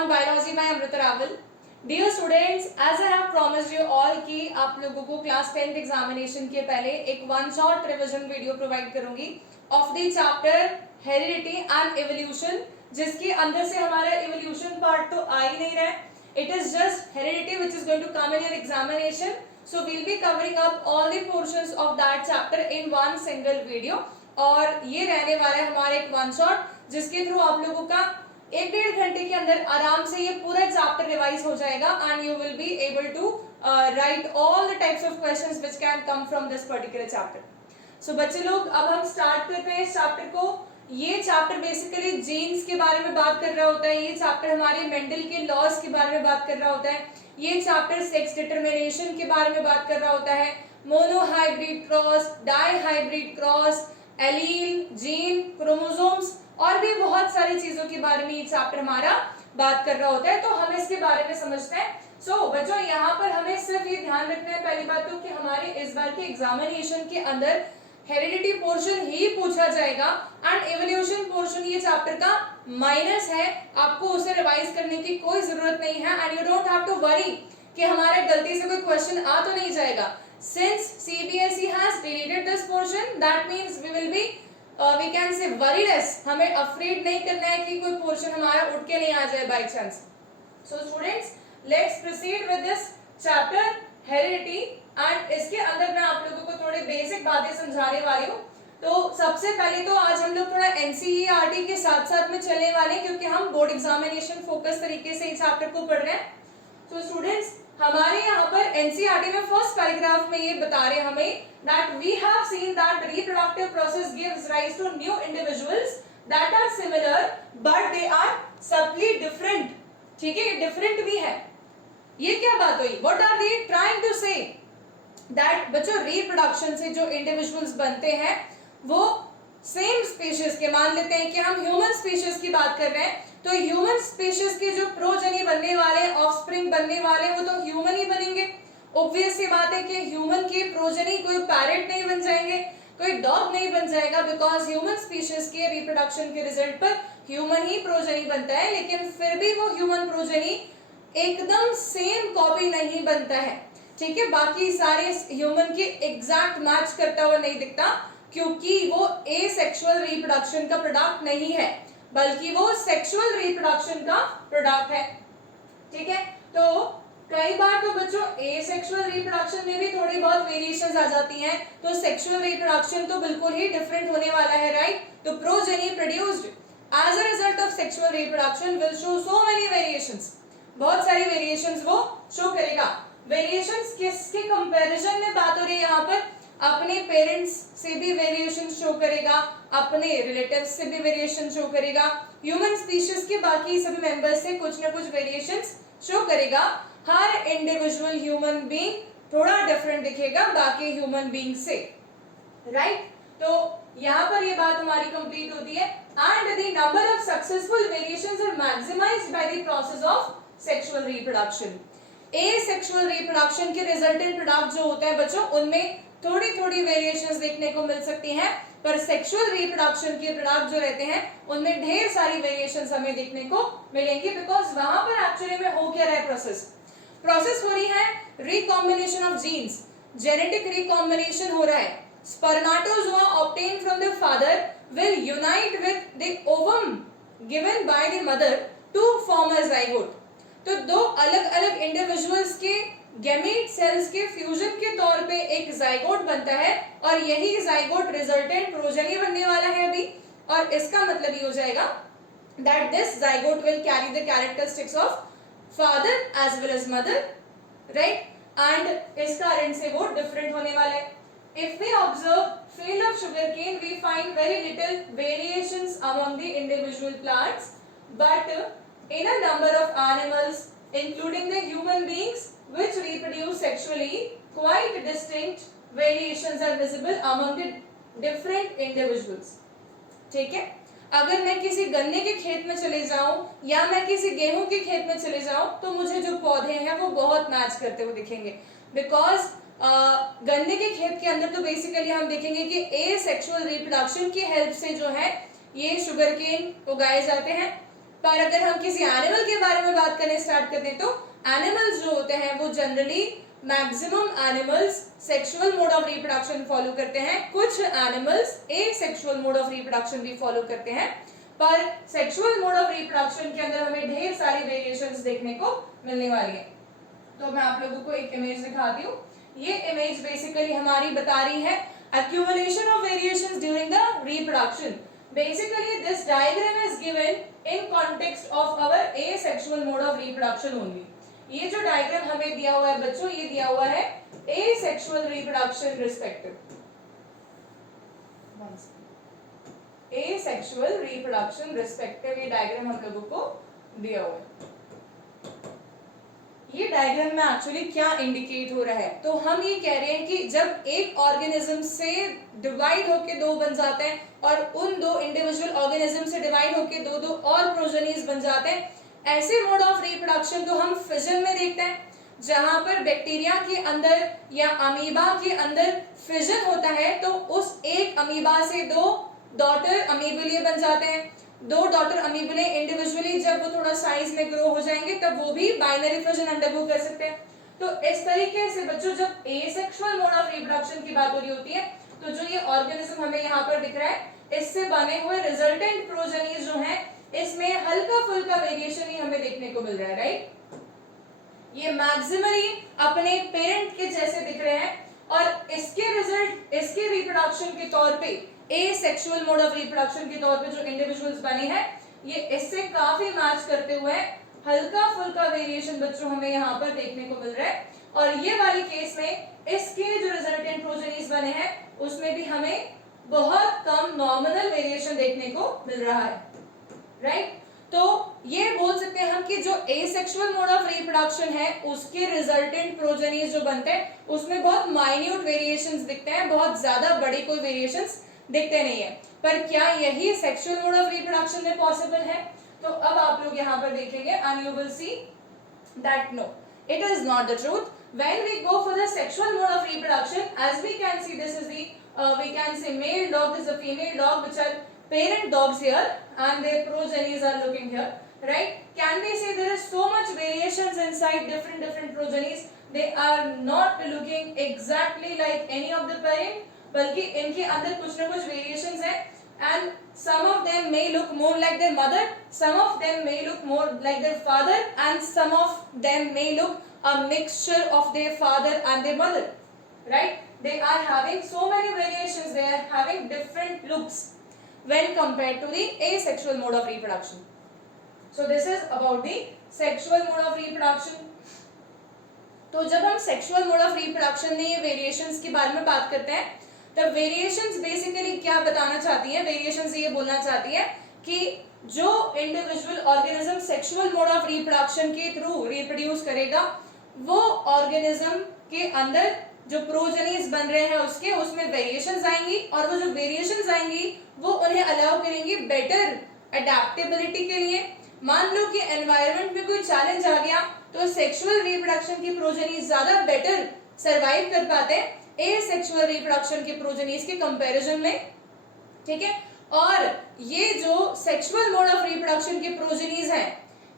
on biology by Amrita Raval. Dear students, as I have promised you all कि आप लोगों को class 10th examination के पहले एक one shot revision video provide करूंगी of the chapter heredity and evolution, जिसके अंदर से हमारा एवोल्यूशन पार्ट तो आ ही नहीं रहा है. It is just heredity which is going to come in your examination. So we'll be covering up all the portions of that chapter in one single video. और ये रहने वाला है हमारा एक वन शॉट, जिसके थ्रू आप लोगों का 1-1.5 घंटे के अंदर आराम से ये पूरा चैप्टर रिवाइज हो जाएगा and you will be able to write all the types of questions which can come from this particular chapter. So बच्चे लोग, अब हम स्टार्ट करते हैं इस चैप्टर को. ये चैप्टर बेसिकली जीन्स के बारे में बात कर रहा होता है. ये चैप्टर हमारे मेंडल के लॉज के बारे में बात कर रहा होता है. ये चैप्टर सेक्स डिटरमिनेशन के बारे में बात कर रहा होता है. Monohybrid cross, dihybrid cross, allele, gene, chromosomes और भी बहुत सारी चीजों के बारे में ये चैप्टर हमारा बात कर रहा होता है. तो हम इसके बारे में समझते हैं. सो बच्चों, यहाँ पर हमें सिर्फ ये ध्यान रखना है पहली बात तो कि हमारे इस बार के एग्जामिनेशन के अंदर हेरिडिटी पोर्शन ही पूछा जाएगा एंड एवोल्यूशन पोर्शन ये चैप्टर का माइनस है. आपको उसे रिवाइज करने की कोई जरूरत नहीं है and you don't have to worry कि हमारे गलती से कोई क्वेश्चन आ तो नहीं जाएगा. Since CBSE has deleted this portion, that means we will be we can say worryless. हमें afraid नहीं करना है कि कोई portion हमारा उठ के नहीं आ जाए by chance. So students, let's proceed with this chapter heredity and इसके अंदर मैं आप लोगों को थोड़ी बेसिक बातें समझाने वाली हूँ. तो सबसे पहले तो आज हम लोग थोड़ा NCERT के साथ साथ में चलने वाले हैं, क्योंकि हम बोर्ड एग्जामिनेशन फोकस तरीके से इस चैप्टर को पढ़ रहे हैं. तो स्टूडेंट्स, हमारे यहाँ पर एनसीईआरटी में फर्स्ट पैराग्राफ में ये बता रहे हैं हमें that we have seen that reproductive process gives rise to new individuals that are similar but they are subtly different. ठीक है, डिफरेंट भी है. ये क्या बात हुई? What are they trying to say? That बच्चों, रिप्रोडक्शन से जो इंडिविजुअल्स बनते हैं वो सेम स्पीशीज के, मान लेते हैं कि हम ह्यूमन स्पीशीज की बात कर रहे हैं, तो ह्यूमन स्पीशीज के जो प्रोजेनी बनने वाले, ऑफस्प्रिंग बनने वाले, वो तो ह्यूमन ही बनेंगे. ऑब्वियस सी बात है कि ह्यूमन की प्रोजेनी कोई पैरेट नहीं बन जाएंगे, कोई डॉग नहीं बन जाएगा, बिकॉज ह्यूमन स्पीशीज के रिप्रोडक्शन के रिजल्ट पर ह्यूमन ही प्रोजेनी बनता है. लेकिन फिर भी वो ह्यूमन प्रोजेनी एकदम सेम कॉपी नहीं बनता है. ठीक है, बाकी सारे ह्यूमन के एग्जैक्ट मैच करता हुआ नहीं दिखता, क्योंकि वो एसेक्सुअल रिप्रोडक्शन का प्रोडक्ट नहीं है, बल्कि वो सेक्सुअल रिप्रोडक्शन का प्रोडक्ट है. ठीक है, तो कई बार तो बच्चों एसेक्सुअल रिप्रोडक्शन में भी थोड़ी बहुत वेरिएशंस आ जाती हैं, तो सेक्सुअल रिप्रोडक्शन तो बिल्कुल ही डिफरेंट होने वाला है, राइट. तो progeny produced as a result of sexual reproduction will show so many variations. बहुत सारी वेरिएशंस वो शो करेगा. वेरिएशंस किसके कंपैरिजन में बात हो रही है यहाँ पर? अपने पेरेंट्स से भी वेरिएशन शो करेगा, अपने रिलेटिव्स से भी वेरिएशन शो करेगा, ह्यूमन स्पीशीज के बाकी सभी मेंबर्स से कुछ न कुछ वेरिएशंस शो करेगा. हर इंडिविजुअल ह्यूमन बीइंग थोड़ा डिफरेंट दिखेगा बाकी ह्यूमन बीइंग से, राइट. तो यहाँ पर ये बात हमारी कंप्लीट होती है. And the number of successful variations are maximised by the process of sexual reproduction. Asexual reproduction के रिजल्टेंट प्रोडक्ट जो होते हैं बच्चों, उनमें थोड़ी थोड़ी वेरिएशंस देखने को मिल सकती हैं, पर सेक्सुअल रिप्रोडक्शन के प्रोडक्ट जो रहते हैं उनमें ढेर सारी वेरिएशंस हमें देखने को मिलेंगी, बिकॉज वहां पर एक्चुअली में हो क्या रहा है? प्रोसेस हो रही है recombination of genes, genetic recombination हो रहा है. Spermatozoa obtained from the father will unite with the ovum given by the mother to form a zygote. तो दो अलग अलग इंडिविजुअल्स के गैमेट सेल्स के फ्यूजन के तौर पे एक जाइगोट बनता है, और यही जाइगोट रिजल्टेंट प्रोजेनी बनने वाला है अभी. और इसका मतलब ये हो जाएगा that this zygote will carry the characteristics of father as well as mother, right? And इस कारण से वो different होने वाला है. If we observe field of sugarcane, we find very little variations among the individual plants, but in a number of animals, including the human beings, which reproduce sexually, quite distinct variations are visible among the different individuals. ठीक है, अगर मैं किसी गन्ने के खेत में चले जाऊं या मैं किसी गेहूं के खेत में चले जाऊं, तो मुझे जो पौधे हैं वो बहुत मैच करते हुए दिखेंगे, बिकॉज गन्ने के खेत के अंदर तो बेसिकली हम देखेंगे कि एसेक्सुअल रिप्रोडक्शन की हेल्प से जो है ये शुगर केन उगाए जाते हैं. पर अगर हम किसी एनिमल के बारे में बात करने स्टार्ट कर दें तो एनिमल्स जो होते हैं वो generally maximum animals sexual mode of reproduction follow करते हैं, कुछ animals asexual mode of reproduction भी फॉलो करते हैं, पर सेक्सुअल मोड ऑफ रिप्रोडक्शन के अंदर हमें ढेर सारी वेरिएशंस देखने को मिलने वाली है। तो मैं आप लोगों को एक इमेज दिखाती हूँ। ये इमेज बेसिकली हमारी बता रही है accumulation of variations during the reproduction. Basically this diagram is given in context of our asexual mode of reproduction only. ये जो डायग्राम हमें दिया हुआ है बच्चों, ये दिया हुआ है asexual reproduction respective. asexual reproduction respective ये डायग्राम हम लोगों को दिया हुआ है। ये डायग्राम में एक्चुअली क्या इंडिकेट हो रहा है, तो हम ये कह रहे हैं कि जब एक ऑर्गेनिज्म से डिवाइड होके दो बन जाते हैं और उन दो इंडिविजुअल ऑर्गेनिज्म से डिवाइड होके दो दो और प्रोजेनीज बन जाते हैं, ऐसे मोड ऑफ रिप्रोडक्शन तो हम फिजन में देखते हैं, जहां पर बैक्टीरिया के अंदर या अमीबा के अंदर फिजन होता है तो उस एक अमीबा से दो डॉटर अमीबुले बन जाते हैं। दो डॉटर अमीबुले इंडिविजुअली जब वो थोड़ा साइज में ग्रो हो जाएंगे तब वो भी बाइनरी फिजन अंडरगो कर सकते हैं। तो इस तरीके से बच्चों जब एसेक्सुअल मोड ऑफ रिप्रोडक्शन की बात हो रही होती है तो जो ये ऑर्गेनिज्म हमें यहाँ पर दिख रहा है, इससे बने हुए रिजल्टेंट प्रोजेनीज जो हैं इसमें हल्का फुल्का वेरिएशन ही हमें देखने को मिल रहा है, राइट। ये मैक्सिमली अपने पेरेंट के जैसे दिख रहे हैं और इसके रिजल्ट इसके रिप्रोडक्शन के तौर पे एसेक्सुअल मोड ऑफ रिप्रोडक्शन के तौर पे जो इंडिविजुअल्स बने हैं ये इससे काफी मैच करते हुए हल्का फुल्का वेरिएशन बच्चों हमें यहाँ पर देखने को मिल रहा है। और ये वाली केस में इसके जो रिजल्टेंट प्रोजेनीज बने हैं उसमें भी हमें बहुत कम नॉमिनल वेरिएशन देखने को मिल रहा है, राइट। तो ये बोल सकते हैं हम कि जो एसेक्सुअल मोड ऑफ रिप्रोडक्शन है उसके रिजल्टेंट प्रोजेनीज जो बनते हैं उसमें बहुत माइन्यूट वेरिएशंस दिखते हैं, बहुत ज्यादा बड़ी कोई वेरिएशंस दिखते नहीं है। पर क्या यही सेक्सुअल मोड ऑफ रिप्रोडक्शन में पॉसिबल है? तो अब आप लोग यहाँ पर देखेंगे and you will see that no, it is not the truth. When we go for the sexual mode of reproduction, as we can see, this is the we can say male dog, this is a female dog, which are parent dogs here, and their progenies are looking here, right? Can we say there is so much variations inside different progenies? They are not looking exactly like any of the parent, बल्कि इनके अंदर कुछ ना कुछ variations हैं, and some of them may look more like their mother, some of them may look more like their father, and some of them may look a mixture of their father and their mother, right? They are having so many variations, they are having different looks when compared to the asexual mode of reproduction. So this is about the sexual mode of reproduction. तो जब हम sexual mode of reproduction में ये variations के बारे में बात करते हैं तब वेरिएशंस बेसिकली क्या बताना चाहती है? वेरिएशंस ये बोलना चाहती है कि जो individual organism sexual mode of reproduction के थ्रू रिप्रोड्यूस करेगा वो ऑर्गेनिज्म के अंदर जो प्रोजेनीज बन रहे हैं उसमें वेरिएशंस आएंगी और वो जो वेरिएशंस आएंगी वो उन्हें अलाउ करेंगी बेटर अडेप्टेबिलिटी के लिए। मान लो कि एनवायरनमेंट में कोई चैलेंज आ गया तो सेक्सुअल रिप्रोडक्शन की प्रोजेनीज ज्यादा बेटर सरवाइव कर पाते हैं एसेक्सुअल रिप्रोडक्शन के प्रोजेनीज के कंपैरिजन में, ठीक है। और ये जो सेक्सुअल मोड ऑफ रिप्रोडक्शन के प्रोजेनीज हैं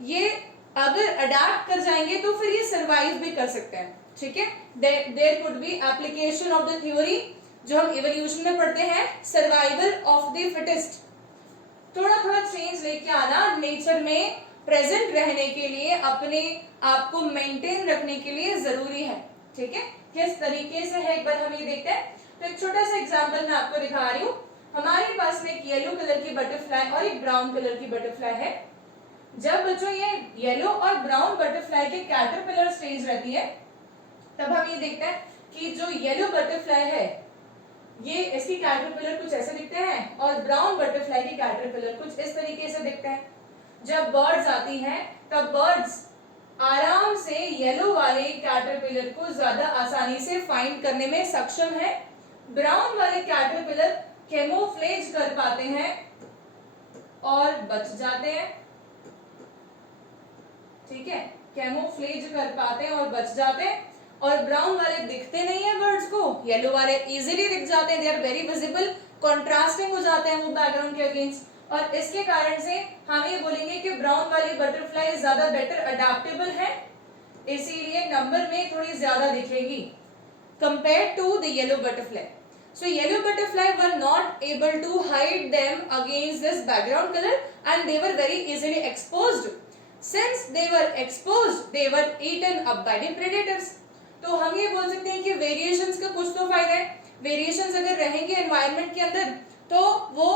ये अगर अडैप्ट कर जाएंगे तो फिर ये सरवाइव भी कर सकते हैं, ठीक है। There could be application of the theory जो हम इवोल्यूशन में पढ़ते हैं, सर्वाइवल ऑफ द फिटेस्ट। थोड़ा थोड़ा चेंज लेके आना नेचर में प्रेजेंट रहने के लिए, अपने आप को मेंटेन रखने के लिए जरूरी है, ठीक है। किस तरीके से है एक बार हम ये देखते हैं। तो एक छोटा सा एग्जांपल मैं आपको दिखा रही हूँ। हमारे पास में एक येलो कलर की बटरफ्लाई और एक ब्राउन कलर की बटरफ्लाई है। जब बच्चों ये येलो और ब्राउन बटरफ्लाई के कैटरपिलर स्टेज रहती है तब हम ये देखते हैं कि जो येलो बटरफ्लाई है ये इसकी कैटरपिलर कुछ ऐसे दिखते हैं और ब्राउन बटरफ्लाई के कैटरपिलर कुछ इस तरीके से दिखते हैं। जब बर्ड्स आती हैं तब बर्ड्स आराम से येलो वाले कैटरपिलर को ज्यादा आसानी से फाइंड करने में सक्षम है। ब्राउन वाले कैटरपिलर कैमोफ्लेज कर पाते हैं और बच जाते हैं, ठीक है। कैमोफ्लेज कर पाते हैं और बच जाते हैं और ब्राउन वाले दिखते नहीं है बर्ड्स को, येलो वाले इजीली दिख जाते हैं, they are very visible, contrasting हो जाते हैं वो बैकग्राउंड के अगेंस्ट। और इसके कारण से हम ये बोलेंगे कि ब्राउन वाली बटरफ्लाई ज्यादा बेटर अडेप्टेबल है, इसीलिए नंबर में थोड़ी ज्यादा दिखेगी compared to the yellow butterfly. So yellow butterfly were not able to hide them against this background color and they were very easily exposed. Since they were exposed, they were eaten up by the predators. तो हम ये बोल सकते हैं कि variations का कुछ तो फायदा है, वेरिएशंस अगर रहेंगे एनवायरनमेंट के अंदर तो वो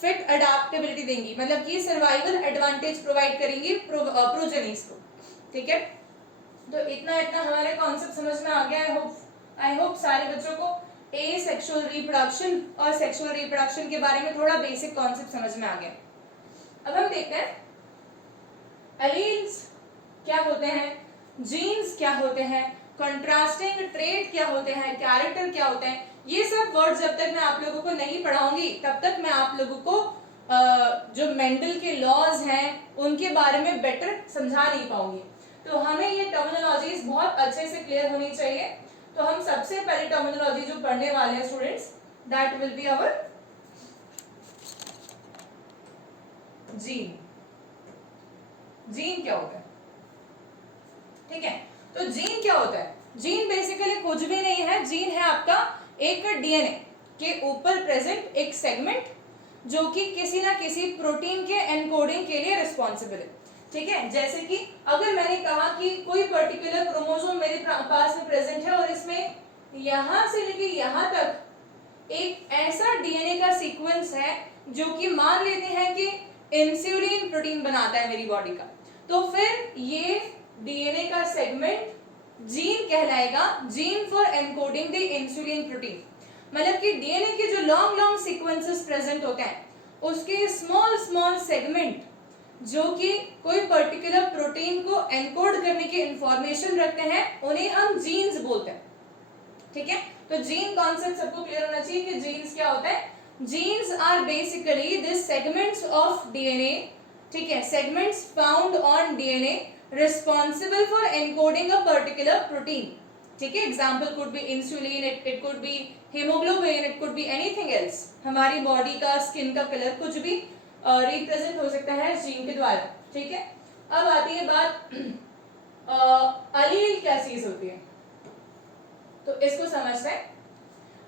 फिट अडेप्टेबिलिटी देंगी, मतलब कि सर्वाइवल एडवांटेज प्रोवाइड करेंगी प्रोजेनीज को। ठीक है, तो इतना हमारे कॉन्सेप्ट समझ में आ गया। आई होप सारे बच्चों को ए सेक्सुअल रिप्रोडक्शन और सेक्सुअल रिप्रोडक्शन के बारे में थोड़ा बेसिक कॉन्सेप्ट समझ में आ गया। अब हम देखते हैं एलील्स क्या होते हैं, जीन्स क्या होते हैं, कंट्रास्टिंग ट्रेट क्या होते हैं, कैरेक्टर क्या होते हैं। ये सब वर्ड जब तक मैं आप लोगों को नहीं पढ़ाऊंगी तब तक मैं आप लोगों को जो मेंडल के लॉज हैं उनके बारे में बेटर समझा नहीं पाऊंगी। तो हमें ये टर्मिनोलॉजीज बहुत अच्छे से क्लियर होनी चाहिए। तो हम सबसे पहले टर्मिनोलॉजी जो पढ़ने वाले हैं students, that will be our gene. Gene क्या होता है? ठीक है, तो जीन क्या होता है? जीन बेसिकली कुछ भी नहीं है, जीन है आपका एक डीएनए के ऊपर प्रेजेंट एक सेगमेंट जो कि किसी ना किसी प्रोटीन के एनकोडिंग के लिए रिस्पॉन्सिबल है। ठीक है, जैसे कि अगर मैंने कहा कि कोई पर्टिकुलर क्रोमोसोम मेरे पास में प्रेजेंट है और इसमें यहां से लेके यहां तक एक ऐसा डीएनए का सीक्वेंस है जो कि मान लेते हैं कि इंसुलिन प्रोटीन बनाता है मेरी बॉडी का, तो फिर ये डीएनए का सेगमेंट जीन कहलाएगा, gene for encoding the insulin protein. मतलब कि डीएनए के जो लॉन्ग सीक्वेंसेस प्रेजेंट होते हैं उसके स्मॉल सेगमेंट जो कि कोई पर्टिकुलर प्रोटीन को एनकोड करने की इंफॉर्मेशन रखते हैं उन्हें हम जीन्स बोलते हैं। ठीक है, तो जीन कॉन्सेप्ट सबको क्लियर होना चाहिए कि जीन्स क्या होता है। Genes are basically this segments of DNA, ठीक है, segments found on DNA responsible for encoding a particular protein. ठीक है, example could be insulin, it could be haemoglobin, it could be anything else. हमारी body का, skin का colour कुछ भी represent हो सकता है जीन के द्वारा। ठीक है, अब आती है बात अलील क्या चीज होती है, तो इसको समझते हैं।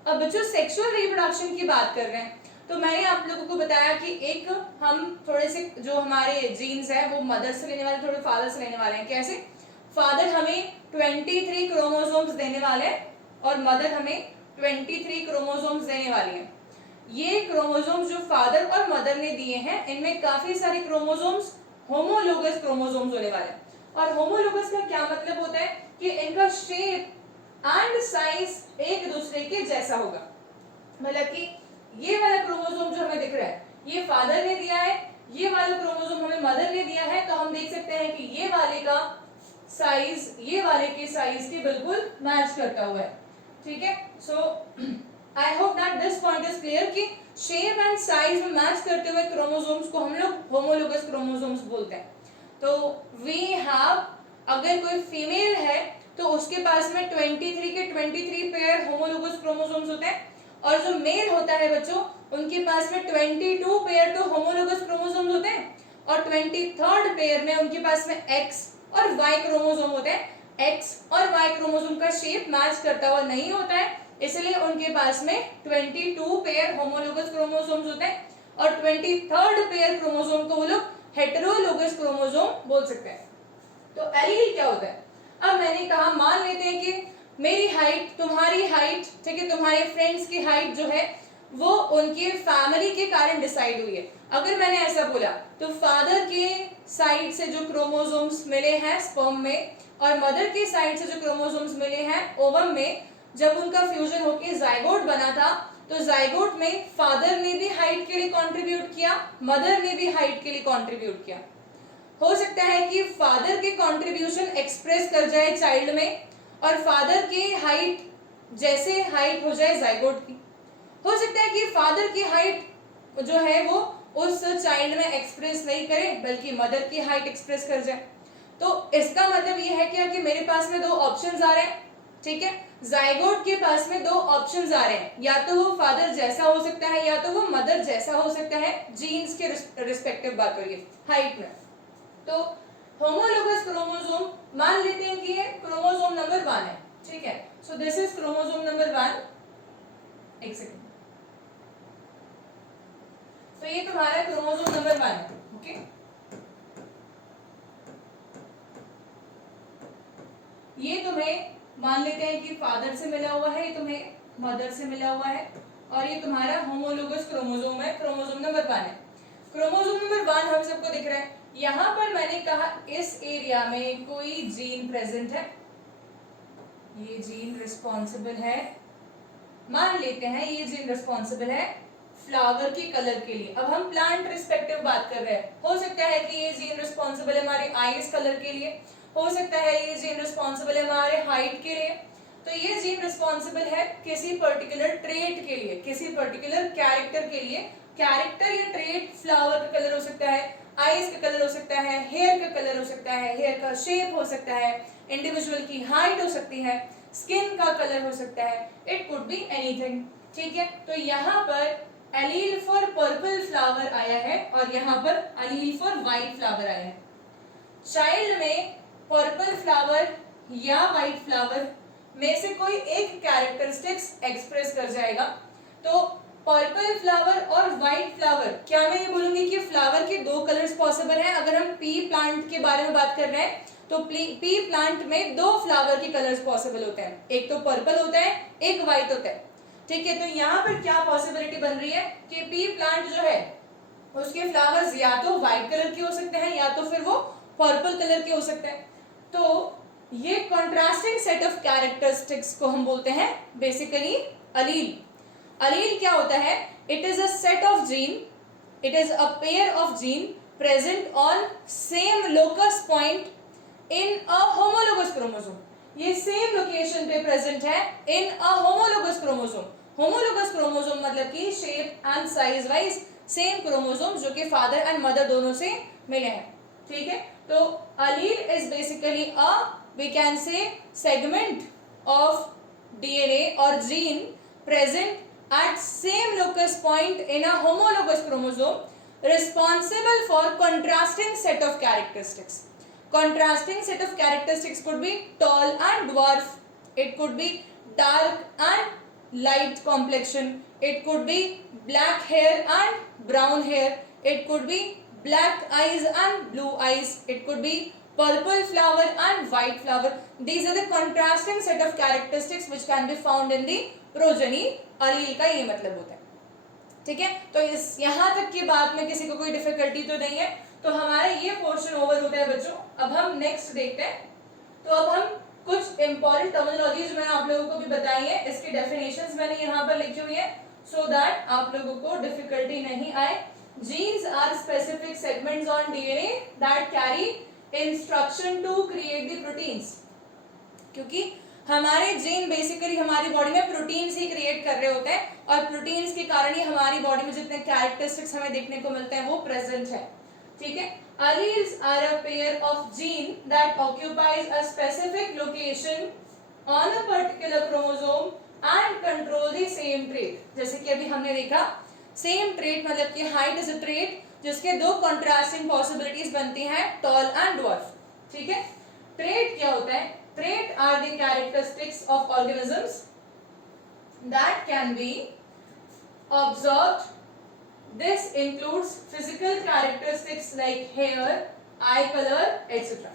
अब बच्चों सेक्सुअल रिप्रोडक्शन की बात कर रहे हैं तो मैंने आप लोगों को बताया कि एक हम थोड़े से जो हमारे जीन्स है वो मदर से लेने वाले, थोड़े फादर से लेने वाले हैं। कैसे? फादर हमें 23 क्रोमोसोम्स देने वाले हैं और मदर हमें 23 क्रोमोसोम्स देने वाली है। ये क्रोमोसोम्स जो फादर और मदर ने दिए हैं इनमें काफी सारे क्रोमोसोम्स होमोलोगस क्रोमोसोम्स होने वाले हैं। और होमोलोगस का क्या मतलब होता है कि इनका शेप एंड साइज एक दूसरे के जैसा होगा। मतलब कि ये वाला क्रोमोसोम जो हमें दिख रहा है ये फादर ने दिया है, ये वाला क्रोमोसोम हमें मदर ने दिया है, तो हम देख सकते हैं कि ये वाले का साइज ये वाले के साइज के बिल्कुल मैच करता हुआ है। ठीक है, so I hope that this point is clear कि शेप एंड साइज में मैच करते हुए क्रोमोसोम्स को हम लोग होमोलोगस क्रोमोसोम्स बोलते हैं। तो वी हैव, अगर कोई फीमेल है तो उसके पास में 23 के 23 पेयर होमोलोगस क्रोमोसोम्स होते हैं और जो मेल होता है बच्चों उनके पास में 22 पेयर तो होमोलोगस क्रोमोसोम्स होते हैं और 23rd पेयर में उनके पास में एक्स और वाई क्रोमोसोम होते हैं। एक्स और वाई क्रोमोसोम का शेप मैच करता हुआ नहीं होता है, इसलिए उनके पास में 22 पेयर होमोलोगस क्रोमोसोम्स होते हैं और 23rd पेयर क्रोमोसोम को वो लोग हेटेरोलोगस क्रोमोसोम बोल सकते हैं। तो एलील क्या होता है? अब मैंने कहा मान लेते हैं कि मेरी हाइट, तुम्हारी हाइट, ठीक है, तुम्हारे फ्रेंड्स की हाइट जो है वो उनके फैमिली के कारण डिसाइड हुई है। अगर मैंने ऐसा बोला तो फादर के साइड से जो क्रोमोसोम्स मिले हैं स्पर्म में और मदर के साइड से जो क्रोमोसोम्स मिले हैं ओवम में, जब उनका फ्यूजन होकर जाइगोट बना था तो जाइगोट में फादर ने भी हाइट के लिए कंट्रीब्यूट किया, मदर ने भी हाइट के लिए कंट्रीब्यूट किया। हो सकता है कि फादर के कंट्रीब्यूशन एक्सप्रेस कर जाए चाइल्ड में और फादर की हाइट जैसे हाइट हो जाए जाइगोट की। हो सकता है कि फादर की हाइट जो है वो उस चाइल्ड में एक्सप्रेस नहीं करे बल्कि मदर की हाइट एक्सप्रेस कर जाए। तो इसका मतलब ये है क्या कि मेरे पास में दो ऑप्शंस आ रहे हैं, ठीक है। जाइगोट के पास में दो ऑप्शंस आ रहे हैं, या तो वो फादर जैसा हो सकता है या तो वो मदर जैसा हो सकता है, जीन्स के रिस्पेक्टिव बात हो रही है हाइट में। तो होमोलोगस क्रोमोसोम मान लेते हैं कि ये क्रोमोसोम नंबर 1 है, ठीक है। So this is chromosome number 1। एक सेकंड। तो ये तुम्हारा क्रोमोसोम नंबर 1 है, ओके। ये तुम्हें मान लेते हैं कि फादर से मिला हुआ है, ये तुम्हें मदर से मिला हुआ है, और ये तुम्हारा होमोलोगस क्रोमोसोम है, क्रोमोसोम नंबर 1 है। क्रोमोसोम नंबर 1 हम सबको दिख रहा है। यहां पर मैंने कहा इस एरिया में कोई जीन प्रेजेंट है, ये जीन रिस्पॉन्सिबल है, मान लेते हैं ये जीन रिस्पॉन्सिबल है फ्लावर के कलर के लिए। अब हम प्लांट रिस्पेक्टिव बात कर रहे हैं, हो सकता है कि ये जीन रिस्पॉन्सिबल है हमारे आईज कलर के लिए, हो सकता है ये जीन रिस्पॉन्सिबल है हमारे हाइट के लिए। तो ये जीन रिस्पॉन्सिबल है किसी पर्टिकुलर ट्रेट के लिए, किसी पर्टिकुलर कैरेक्टर के लिए। कैरेक्टर या ट्रेट फ्लावर का कलर हो सकता है, आईज का कलर हो सकता है, हेयर का कलर हो सकता है, हेयर का शेप हो सकता है, इंडिविजुअल की हाइट हो सकती है, स्किन का कलर हो सकता है, इट कुड बी एनीथिंग, ठीक है। तो यहाँ पर एलील फॉर पर्पल फ्लावर आया है और यहाँ पर एलील फॉर व्हाइट फ्लावर आया है। चाइल्ड में पर्पल फ्लावर या व्हाइट फ्लावर में से कोई एक कैरेक्टरिस्टिक्स एक्सप्रेस कर जाएगा। तो पर्पल फ्लावर और व्हाइट फ्लावर, क्या मैं ये बोलूंगी कि फ्लावर के दो कलर्स पॉसिबल हैं? अगर हम पी प्लांट के बारे में बात कर रहे हैं तो पी प्लांट में दो फ्लावर के कलर्स पॉसिबल होते हैं, एक तो पर्पल होता है, एक व्हाइट होता है, ठीक है। तो यहाँ पर क्या पॉसिबिलिटी बन रही है कि पी प्लांट जो है उसके फ्लावर्स या तो व्हाइट कलर के हो सकते हैं या तो फिर वो पर्पल कलर के हो सकते हैं। तो ये कॉन्ट्रास्टिंग सेट ऑफ कैरेक्टरिस्टिक्स को हम बोलते हैं बेसिकली अलील। अलील क्या होता है? It is a set of gene, it is a pair of gene present on same locus point in a homologous chromosome. ये सेम लोकेशन पे प्रेजेंट है इन अ होमोलोगस क्रोमोसोम। होमोलोगस क्रोमोसोम मतलब कि shape and size wise same chromosome जो कि father and mother दोनों से मिले हैं, ठीक है। तो allele is basically a, we can say, segment of DNA or gene present at same locus point in a homologous chromosome responsible for contrasting set of characteristics. Contrasting set of characteristics could be tall and dwarf, it could be dark and light complexion, it could be black hair and brown hair, it could be black eyes and blue eyes, it could be purple flower and white flower. These are the contrasting set of characteristics which can be found in the progeny. allele का ये मतलब होता है, ठीक है। तो इस यहाँ तक की बात में किसी को कोई डिफिकल्टी तो नहीं है। तो हमारा ये पोर्शन ओवर होता है बच्चों। अब हम नेक्स्ट देखते हैं। तो अब हम कुछ इंपॉर्टेंट टर्मिनोलॉजी जो मैंने आप लोगों को भी बताई है, इसकी डेफिनेशंस मैंने यहाँ पर लिखी हुई है सो दैट आप लोगों को डिफिकल्टी नहीं आए। Genes are specific segments on DNA that carry instruction to create the proteins. क्योंकि हमारे जीन बेसिकली हमारी बॉडी में प्रोटीन्स ही क्रिएट कर रहे होते हैं और प्रोटीन्स के कारण ही हमारी बॉडी में जितने कैरेक्टरिस्टिक्स हमें देखने को मिलते हैं वो प्रेजेंट है, ठीक है। Alleles are a pair of gene that occupies a specific location on a particular chromosome and control the same trait. जैसे कि अभी हमने देखा सेम ट्रेट मतलब कि हाइट इज अ ट्रेट जिसके दो कंट्रास्टिंग पॉसिबिलिटीज बनती हैं, टॉल एंड ड्वार्फ, ठीक है। ट्रेट क्या होता है? Trait are the characteristics of organisms that can be observed. This includes physical characteristics like hair, eye colour etcetera,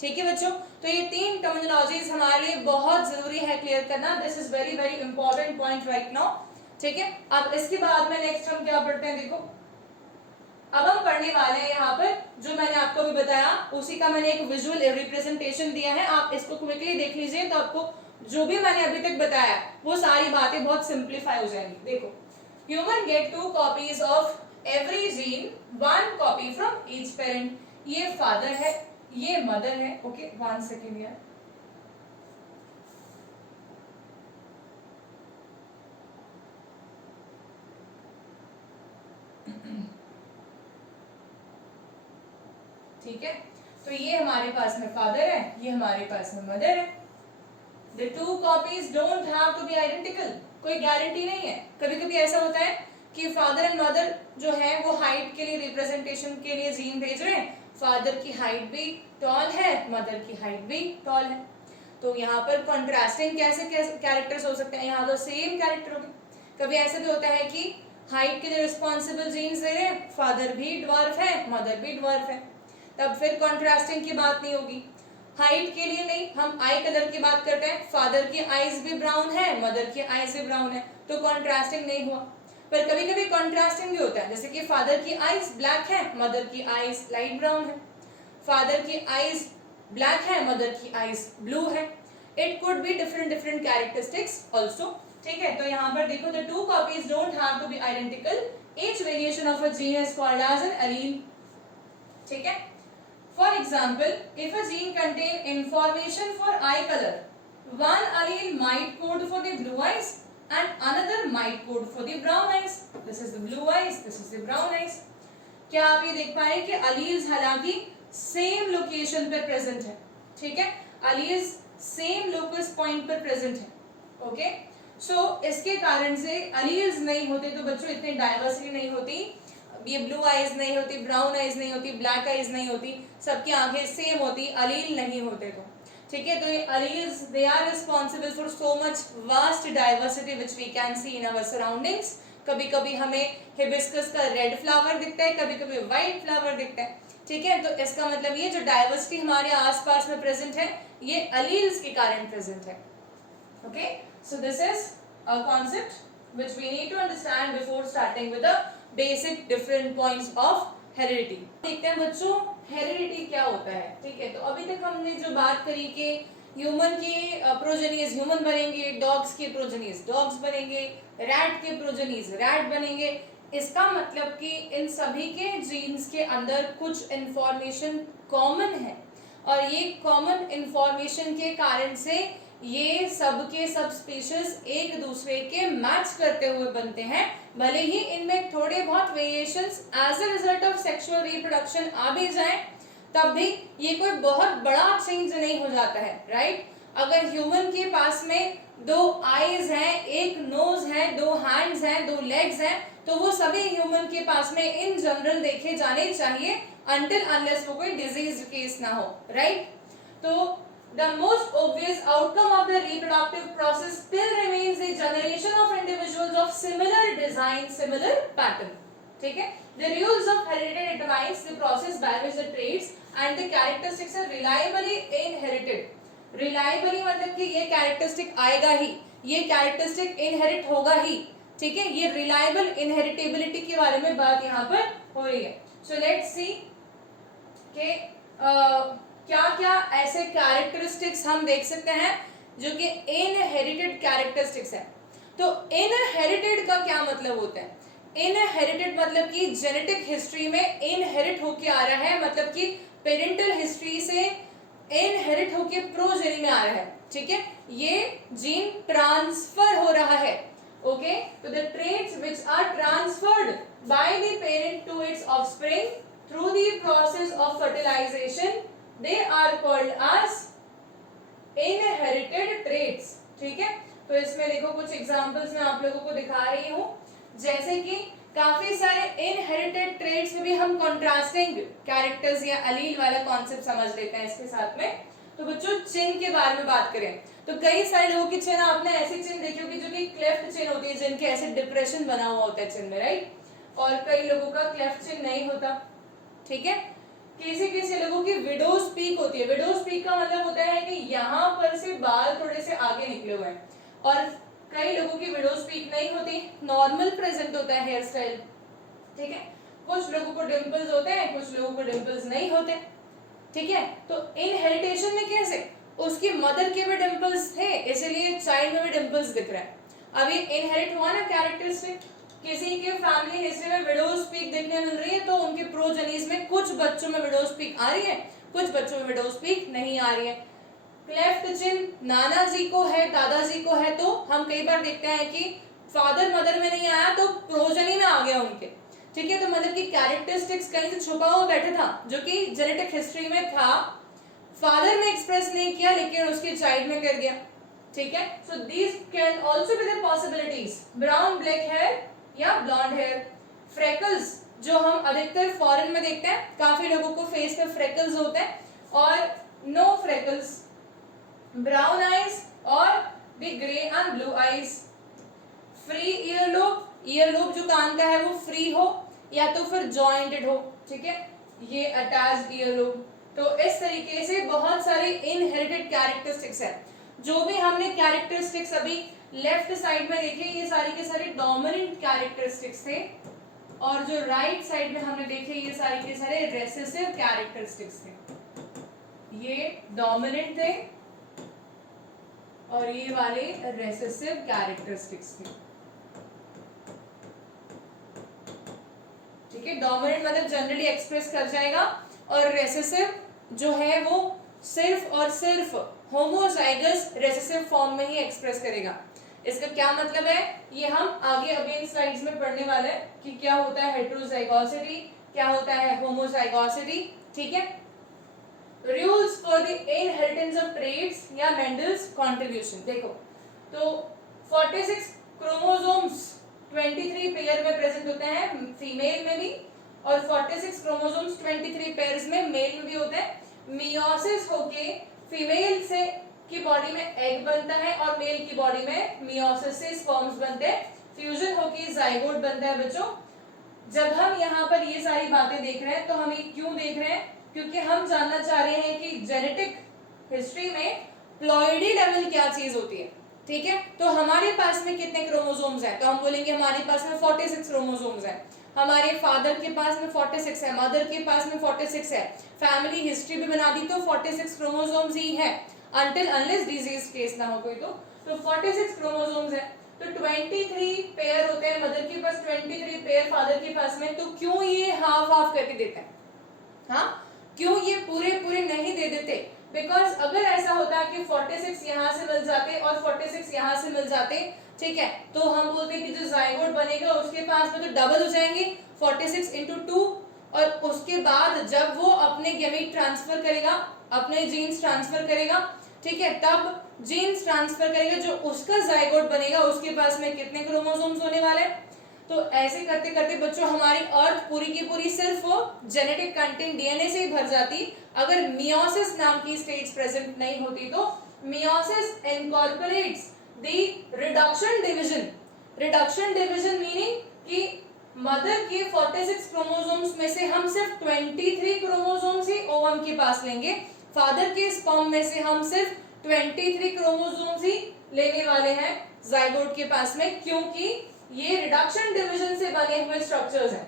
ठीक है बच्चों। तो ये तीन टर्मिनोलॉजीज हमारे लिए बहुत जरूरी है क्लियर करना। This is very very important point right now, ठीक है। अब इसके बाद में नेक्स्ट हम क्या पढ़ते हैं? देखो अब हम पढ़ने वाले हैं यहाँ पर जो मैंने आपको भी बताया उसी का मैंने एक विजुअल रिप्रेजेंटेशन दिया है। आप इसको क्विकली देख लीजिए तो आपको जो भी मैंने अभी तक बताया वो सारी बातें बहुत सिंप्लीफाई हो जाएंगी। देखो, human get 2 copies of every gene, 1 copy from each parent. ये फादर है, ये मदर है, ओके 1 सेकेंड यार। ठीक है, तो ये हमारे पास में फादर है, ये हमारे पास में मदर है। The two copies don't have to be identical. कोई गारंटी नहीं है. कभी कभी ऐसा होता है कि फादर एंड मदर जो है वो हाइट के लिए रिप्रेजेंटेशन के लिए जीन भेज रहे हैं. फादर की हाइट भी टॉल है, मदर की हाइट भी टॉल है. तो यहाँ पर कॉन्ट्रास्टिंग कैसे कैरेक्टर्स हो सकते हैं. यहाँ तो सेम कैरेक्टर होंगे. कभी ऐसा भी होता है कि हाइट के लिए रिस्पॉन्सिबल जीन्स दे रहे हैं, फादर भी ड्वार्फ है, मदर भी ड्वार्फ है, तब फिर कॉन्ट्रास्टिंग की बात नहीं होगी. हाइट के लिए नहीं, हम आई कलर की बात करते हैं, फादर की आईज भी ब्राउन है, मदर की आईज भी ब्राउन है, तो कॉन्ट्रास्टिंग नहीं हुआ. पर कभी कभी कॉन्ट्रास्टिंग भी होता है, जैसे कि फादर की आईज ब्लैक है, मदर की आईज लाइट ब्राउन है. फादर की आईज ब्लैक है, मदर की आईज ब्लू है. It could be different characteristics also. ठीक है, तो यहाँ पर देखो, the two copies don't have to be identical. Each variation of a gene is called as an allele. ठीक है. For example, if a gene contain information for eye color, one allele might code for the blue eyes and another might code for the brown eyes. This is the blue eyes, this is the brown eyes. क्या आप ये देख पा रहे हैं कि alleles हालांकि same location पर प्रेजेंट है. ठीक है, alleles सेम लोकस पॉइंट पर प्रेजेंट है. ओके, सो इसके कारण से alleles नहीं होते तो बच्चों इतनी डाइवर्सिटी नहीं होती. ये ब्लू आईज नहीं होती, ब्राउन आईज नहीं होती, ब्लैक आईज नहीं होती, सबकी आंखें सेम होती, अलील नहीं होते. तो ठीक है, तो ये alleles they are responsible for so much vast diversity which we can see in our surroundings. कभी कभी हमें हिबिस्कस का रेड फ्लावर दिखता है, कभी कभी व्हाइट फ्लावर दिखता है. ठीक है, तो इसका मतलब ये जो डाइवर्सिटी हमारे आसपास में प्रेजेंट है, ये अलील्स के कारण प्रेजेंट है. Okay, so this is a concept which we need to understand before starting with the basic different points of heredity. देखते हैं बच्चों हेरिडिटी क्या होता है. ठीक है, तो अभी तक हमने जो बात करी कि ह्यूमन के प्रोजेनीज ह्यूमन बनेंगे, डॉग्स के प्रोजेनीज डॉग्स बनेंगे, रैट के प्रोजेनीज रैट बनेंगे. इसका मतलब कि इन सभी के जीन्स के अंदर कुछ इंफॉर्मेशन कॉमन है और ये कॉमन इंफॉर्मेशन के कारण से ये सब के सब स्पीशीज एक दूसरे के मैच करते हुए बनते हैं. भले ही इनमें थोड़े बहुत variations as a result of sexual reproduction आ भी जाएं, तब भी ये कोई बहुत बड़ा चेंज नहीं हो जाता है. राइट, अगर ह्यूमन के पास में 2 आईज हैं, एक नोज है, 2 हैंड्स हैं, 2 लेग्स हैं, तो वो सभी ह्यूमन के पास में इन जनरल देखे जाने चाहिए until unless वो कोई डिजीज केस ना हो. राइट, तो the most obvious outcome of the reproductive process still remains the generation of individuals of similar design, similar pattern. ठीक है, the rules of heredity determines the process by which the traits and the characteristics are reliably inherited. Reliably मतलब कि ये characteristic आएगा ही, ये characteristic inherit होगा ही. ठीक है, ये reliable inheritability के बारे में बात यहाँ पर हो रही है. So let's see कि क्या क्या ऐसे कैरेक्टरिस्टिक्स हम देख सकते हैं जो कि इनहेरिटेड कैरेक्टरिस्टिक्स है. तो इनहेरिटेड का क्या मतलब होता है. इनहेरिटेड मतलब कि जेनेटिक हिस्ट्री में इनहेरिट होके आ रहा है, मतलब कि पेरेंटल हिस्ट्री से इनहेरिट होके प्रोजेनी में आ रहा है. ठीक है, ये जीन ट्रांसफर हो रहा है. ओके, तो the traits which are transferred by the parent to its offspring through the process of fertilisation, they are called as inherited traits. ठीक है, तो इसमें देखो कुछ एग्जांपल्स मैं आप लोगों को दिखा रही हूँ, जैसे कि काफी सारे इनहेरिटेड ट्रेट्स में भी हम कंट्रास्टिंग कैरेक्टर्स या अलील वाला कॉन्सेप्ट समझ लेते हैं इसके साथ में. तो बच्चों चिन के बारे में बात करें तो कई सारे लोगों की चिन आपने ऐसी चिन देखी होगी जो कि क्लेफ्ट चिन होती है, जिनके ऐसे डिप्रेशन बना हुआ होता है चिन में. राइट, और कई लोगों का क्लेफ्ट चिन नहीं होता. ठीक है, किसी किसी लोगों की विडोज पीक होती है. विडोज पीक का मतलब होता है कि यहाँ पर से बाल थोड़े से आगे निकले हुए हैं, और कई लोगों की विडोज पीक नहीं होती, नॉर्मल प्रेजेंट होता है हेयर स्टाइल. ठीक है, कुछ लोगों को डिंपल्स होते हैं, कुछ लोगों को डिंपल्स नहीं होते. ठीक है, तो इनहेरिटेशन में कैसे उसकी मदर के भी डिंपल्स थे, इसलिए चाइल्ड में भी डिंपल्स दिख रहा है. अब ये इनहेरिट हुआ ना कैरेक्टरिस्टिक. किसी के फैमिली हिस्ट्री में विडोज पीक देखने मिल रही है, तो उनके प्रोजेनीज में कुछ बच्चों में विडोज पीक आ रही है, कुछ बच्चों में विडोज पीक नहीं आ रही है. क्लेफ्ट चिन नाना जी को है, दादाजी को है, तो हम कई बार देखते हैं कि फादर मदर में नहीं आया तो प्रोजेनी में आ गया उनके. ठीक है, तो मतलब कि कैरेक्टरिस्टिक्स कहीं से छुपा हुआ बैठा था जो कि जेनेटिक हिस्ट्री में था, फादर में एक्सप्रेस नहीं किया लेकिन उसके चाइल्ड में कर गया. ठीक है। So these can also be the possibilities, brown black hair या ब्लॉन्ड हेयर। फ्रेकल्स जो हम अधिकतर फॉरेन में देखते हैं, काफी लोगों को फेस पे फ्रेकल्स होते हैं, और नो फ्रेकल्स, ब्राउन आईज और the grey and blue eyes. Free earlobe, earlobe जो कान का है वो फ्री हो या तो फिर जॉइंटेड हो, ठीक है, ये अटैच्ड ईयरलोब। तो इस तरीके से बहुत सारे इनहेरिटेड कैरेक्टरिस्टिक्स है। जो भी हमने कैरेक्टरिस्टिक्स अभी लेफ्ट साइड में देखे, ये सारी के सारे डोमिनेंट कैरेक्टरिस्टिक्स थे, और जो राइट साइड में हमने देखे ये सारे के सारे रेसेसिव कैरेक्टरिस्टिक्स थे। ये डोमिनेंट थे और ये वाले रेसेसिव कैरेक्टरिस्टिक्स थे, ठीक है। डोमिनेंट मतलब जनरली एक्सप्रेस कर जाएगा, और रेसेसिव जो है वो सिर्फ और सिर्फ होमोजाइगस रेसेसिव फॉर्म में ही एक्सप्रेस करेगा। इसका क्या मतलब है, ये हम आगे अभी इन स्लाइड्स में पढ़ने वाले हैं कि क्या होता है हेटेरोजाइगोसिटी, क्या होता है होमोजाइगोसिटी, ठीक है। Rules for the inheritance of traits या मेंडल्स कंट्रीब्यूशन। देखो तो 46 क्रोमोसोम्स 23 पेयर में प्रेजेंट होते हैं फीमेल में भी, और 46 क्रोमोसोम्स 23 पेयर्स में मेल में भी होते हैं। मियोसिस होके फीमेल से की बॉडी में एग बनता है और मेल की बॉडी में मियोसिस से स्पर्म्स बनते हैं, फ्यूजन होके जाइगोट बनता है बच्चों। जब हम यहाँ पर ये सारी बातें देख रहे हैं तो हम ये क्यों देख रहे हैं, क्योंकि हम जानना चाह रहे हैं कि जेनेटिक हिस्ट्री में प्लॉइडी लेवल क्या चीज होती है, ठीक है। तो हमारे पास में कितने क्रोमोसोम्स हैं, तो हम बोलेंगे हमारे पास में 46 क्रोमोसोम्स हैं। हमारे फादर के पास में 46 है, मदर के पास में 46 है, फैमिली हिस्ट्री भी बना दी तो 46 क्रोमोसोम्स ही है, until unless disease केस ना हो कोई। तो 46 क्रोमोसोम्स है, तो 23 पेयर होते हैं, मदर के पास 23 पेयर फादर के पास में। तो क्यों ये हाफ हाफ करके देते हैं, हाँ क्यों ये पूरे पूरे नहीं दे देते, बिकॉज अगर ऐसा होता कि 46 यहाँ से मिल जाते और 46 यहाँ से मिल जाते, ठीक है, तो हम बोलते हैं कि जो जाइगोट बनेगा उसके पास में तो डबल हो जाएंगे 46 इंटू 2, और उसके बाद जब वो अपने गैमीट ट्रांसफर करेगा, अपने जीन्स ट्रांसफर करेगा, ठीक है, तब जीन्स ट्रांसफर करेगा, जो उसका जाइगोट बनेगा उसके पास में कितने क्रोमोसोम्स होने वाले। तो ऐसे करते करते बच्चों हमारी अर्थ पूरी की पूरी सिर्फ जेनेटिक कंटेंट डीएनए से ही भर जाती अगर मियोसिस नाम की स्टेज प्रेजेंट नहीं होती। तो meiosis incorporates the reduction division. Reduction division meaning कि मदर के 46 क्रोमोसोम्स में से हम सिर्फ 23 क्रोमोसोम्स ही ओवम के पास लेंगे, फादर के स्पर्म में से हम सिर्फ 23 क्रोमोसोम्स ही लेने वाले हैं जाइगोट के पास में, क्योंकि ये रिडक्शन डिवीजन से बने हुए स्ट्रक्चर्स हैं।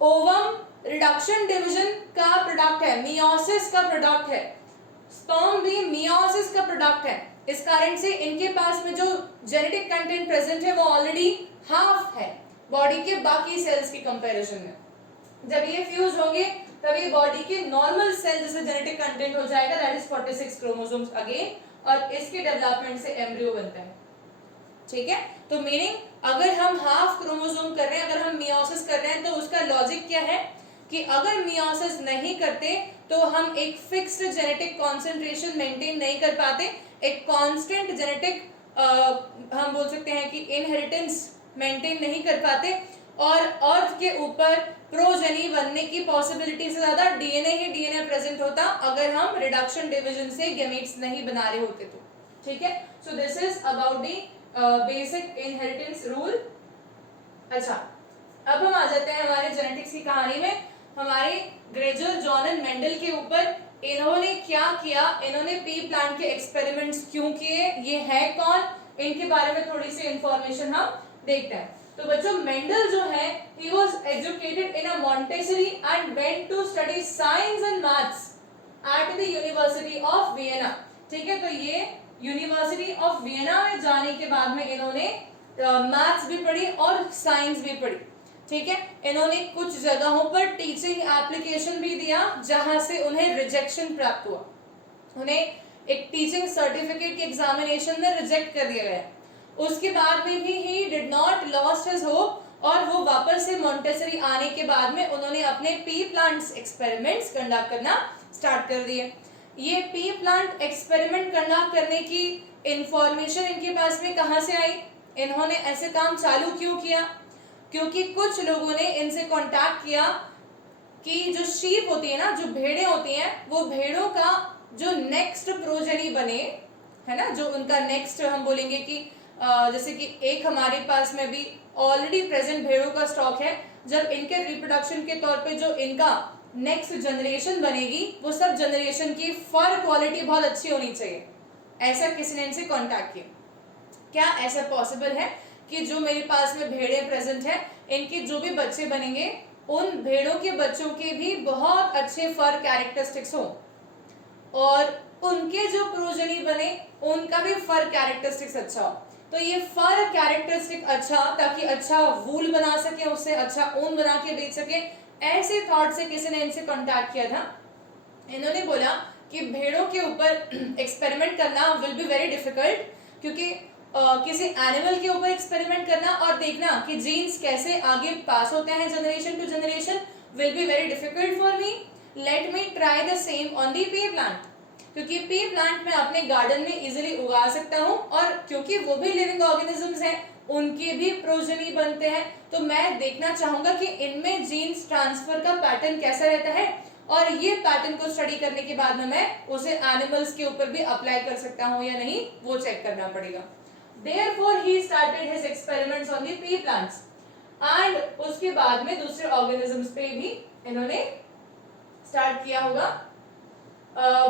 ओवम रिडक्शन डिवीजन का प्रोडक्ट है, मियोसिस का प्रोडक्ट है, स्पर्म भी मियोसिस का प्रोडक्ट है। इस कारण से इनके पास में जो जेनेटिक कंटेंट प्रेजेंट है वो ऑलरेडी हाफ है बॉडी के बाकी सेल्स की कंपैरिजन में। जब ये फ्यूज होंगे तभी बॉडी के नॉर्मल सेल जैसे जेनेटिक कंटेंट हो जाएगा, दैट इज 46 क्रोमोसोम्स अगेन, और इसके डेवलपमेंट से एम्ब्रियो बनता है, ठीक है। तो मीनिंग अगर हम हाफ क्रोमोसोम कर रहे हैं, अगर हम मियोसिस कर रहे हैं, तो उसका लॉजिक क्या है कि अगर मियोसिस नहीं करते तो हम एक फिक्स्ड जेनेटिक कॉन्सेंट्रेशन मेंटेन नहीं कर पाते, एक कांस्टेंट जेनेटिक हम बोल सकते हैं कि इनहेरिटेंस मेंटेन नहीं कर पाते, और अर्थ के ऊपर प्रोजेनी बनने की पॉसिबिलिटी से ज्यादा डीएनए ही डीएनए प्रेजेंट होता अगर हम रिडक्शन डिवीजन से गैमीट्स नहीं बना रहे होते तो, ठीक है। So this is about the basic inheritance rule. अच्छा, अब हम आ जाते हैं हमारे जेनेटिक्स की कहानी में, हमारे ग्रेगर जॉन मेंडल के ऊपर। इन्होंने क्या किया, इन्होंने पी प्लांट के एक्सपेरिमेंट्स क्यों किए, ये है कौन, इनके बारे में थोड़ी सी इंफॉर्मेशन हम देखते हैं। तो बच्चों मेंडल जो है he was educated in a Montessori and went to study science and maths at the University of Vienna, ठीक है। तो ये यूनिवर्सिटी ऑफ वियना में जाने के बाद में इन्होंने मैथ्स भी पढ़ी और साइंस भी पढ़ी, ठीक है। इन्होंने कुछ जगहों पर टीचिंग एप्लीकेशन भी दिया जहां से उन्हें रिजेक्शन प्राप्त हुआ, उन्हें एक टीचिंग सर्टिफिकेट के एग्जामिनेशन में रिजेक्ट कर दिया गया। उसके बाद में भी he did not lost his hope, और वो वापस से मॉन्टेसरी आने के बाद में उन्होंने अपने पी प्लांट्स एक्सपेरिमेंट्स कंडक्ट करना स्टार्ट कर दिए। ये पी प्लांट एक्सपेरिमेंट कंडक्ट करने की इंफॉर्मेशन इनके पास में कहाँ से आई, इन्होंने ऐसे काम चालू क्यों किया, क्योंकि कुछ लोगों ने इनसे कांटेक्ट किया कि जो शीप होती है ना, जो भेड़ें होती हैं, वो भेड़ों का जो नेक्स्ट प्रोजेनी बने, है ना, जो उनका नेक्स्ट हम बोलेंगे कि जैसे कि एक हमारे पास में भी ऑलरेडी प्रेजेंट भेड़ों का स्टॉक है, जब इनके रिप्रोडक्शन के तौर पे जो इनका नेक्स्ट जनरेशन बनेगी, वो सब जनरेशन की फर क्वालिटी बहुत अच्छी होनी चाहिए। ऐसा किसी ने इनसे कांटेक्ट किया, क्या ऐसा पॉसिबल है कि जो मेरे पास में भेड़ें प्रेजेंट है, इनके जो भी बच्चे बनेंगे, उन भेड़ों के बच्चों के भी बहुत अच्छे फर कैरेक्टरिस्टिक्स हो, और उनके जो प्रोजेनी बने उनका भी फर कैरेक्टरिस्टिक्स अच्छा हो। तो ये फर कैरेक्टरिस्टिक अच्छा, ताकि अच्छा वूल बना सके, उससे अच्छा ऊन बना के बेच सके, ऐसे थॉट से किसी ने इनसे कांटेक्ट किया था। इन्होंने बोला कि भेड़ों के ऊपर एक्सपेरिमेंट करना विल बी वेरी डिफिकल्ट, क्योंकि किसी एनिमल के ऊपर एक्सपेरिमेंट करना और देखना कि जीन्स कैसे आगे पास होते हैं generation to generation will be very difficult for me. Let me try the same on the pea plant, क्योंकि पी प्लांट मैं अपने गार्डन में इजीली उगा सकता हूँ, और क्योंकि वो भी लिविंग ऑर्गेनिजम्स हैं, उनके भी प्रोजेनी बनते हैं, तो मैं देखना चाहूंगा कि इनमें जीन्स ट्रांसफर का पैटर्न कैसा रहता है, और ये पैटर्न को स्टडी करने के बाद में मैं उसे एनिमल्स के ऊपर भी अप्लाई कर सकता हूँ या नहीं, वो चेक करना पड़ेगा। Therefore he started his experiments on the pea plants, and उसके बाद में दूसरे ऑर्गेनिजम्स पे भी इन्होंने स्टार्ट किया होगा।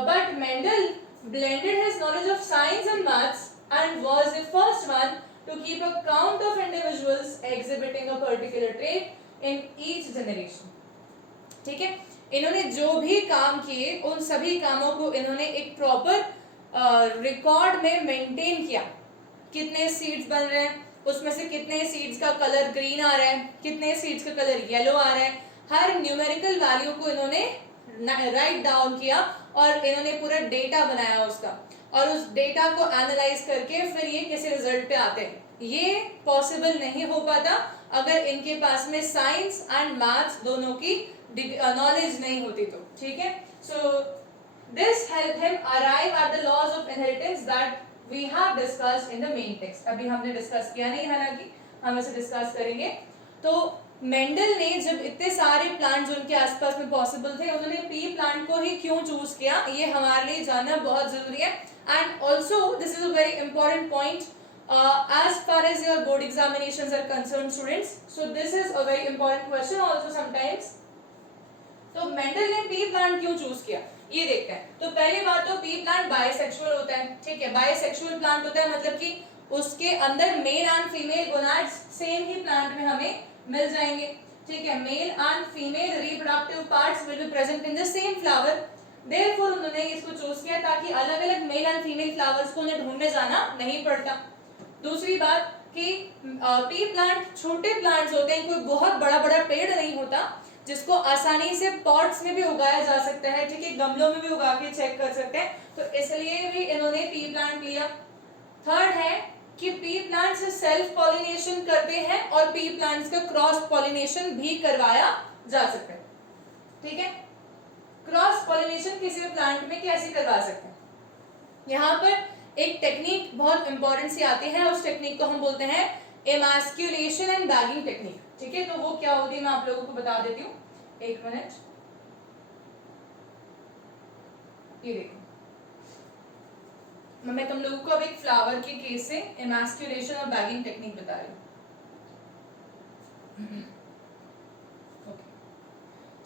But Mendel blended his knowledge of science and maths and was the first one to keep a count of individuals exhibiting a particular trait in each generation. ठीक है, इन्होंने जो भी काम किए उन सभी कामों को इन्होंने एक प्रॉपर रिकॉर्ड में मेंटेन किया। कितने सीड्स बन रहे हैं, उसमें से कितने सीड्स का कलर ग्रीन आ रहा है, कितने सीड्स का कलर येलो आ रहा है, हर न्यूमेरिकल वैल्यू को इन्होंने राइट डाउन किया, और इन्होंने पूरा डेटा बनाया उसका, और उस डेटा को एनालाइज करके फिर ये किसी रिजल्ट पे आते हैं। ये पॉसिबल नहीं हो पाता अगर इनके पास में साइंस एंड मैथ्स दोनों की नॉलेज नहीं होती तो। ठीक है, so this help him arrive at the laws of inheritance that we have discussed in the main text. अभी हमने डिस्कस किया नहीं, हालांकि हम इसे डिस्कस करेंगे। तो मेंडल ने जब इतने सारे प्लांट जो उनके आसपास में पॉसिबल थे, उन्होंने पी प्लांट को ही क्यों चूज किया, ये हमारे लिए जानना बहुत जरूरी है। And also this is a very important point as far as your board examinations are concerned students, so this is a very important question also sometimes। तो मेंडल ने पी प्लांट क्यों चूज किया, ये देखते हैं। तो पहली बात तो पी प्लांट बायसेक्सुअल होता है। ठीक है, बायसेक्सुअल प्लांट होता है, मतलब कि उसके अंदर male and female gonads same he plant में हमें मिल जाएंगे। ठीक है, male and female reproductive parts will be present in the same flower. Therefore उन्होंने इसको चूज किया ताकि अलग अलग मेल एंड फीमेल फ्लावर्स को उन्हें ढूंढने जाना नहीं पड़ता। दूसरी बात कि पी प्लांट छोटे प्लांट्स होते हैं, कोई बहुत बड़ा बड़ा पेड़ नहीं होता जिसको आसानी से पॉट्स में भी उगाया जा सकता है। ठीक है, गमलों में भी उगा के चेक कर सकते हैं, तो इसलिए भी इन्होंने पी प्लांट लिया। थर्ड है कि पी प्लांट्स सेल्फ पॉलिनेशन करते हैं और पी प्लांट्स का क्रॉस पॉलिनेशन भी करवाया जा सकता है। ठीक है, क्रॉस पॉलिनेशन किसी भी प्लांट में कैसे करवा सकते हैं, यहाँ पर एक टेक्निक बहुत इंपॉर्टेंट सी आती है, उस टेक्निक को हम बोलते हैं एमास्क्यूलेशन एंड बैगिंग टेक्निक। ठीक है, तो वो क्या होती है मैं आप लोगों को बता देती हूँ, एक मिनट। ये देखो, मैं तुम लोगों को अब एक फ्लावर के केस से एमास्क्यूलेशन और बैगिंग टेक्निक बता रही हूँ।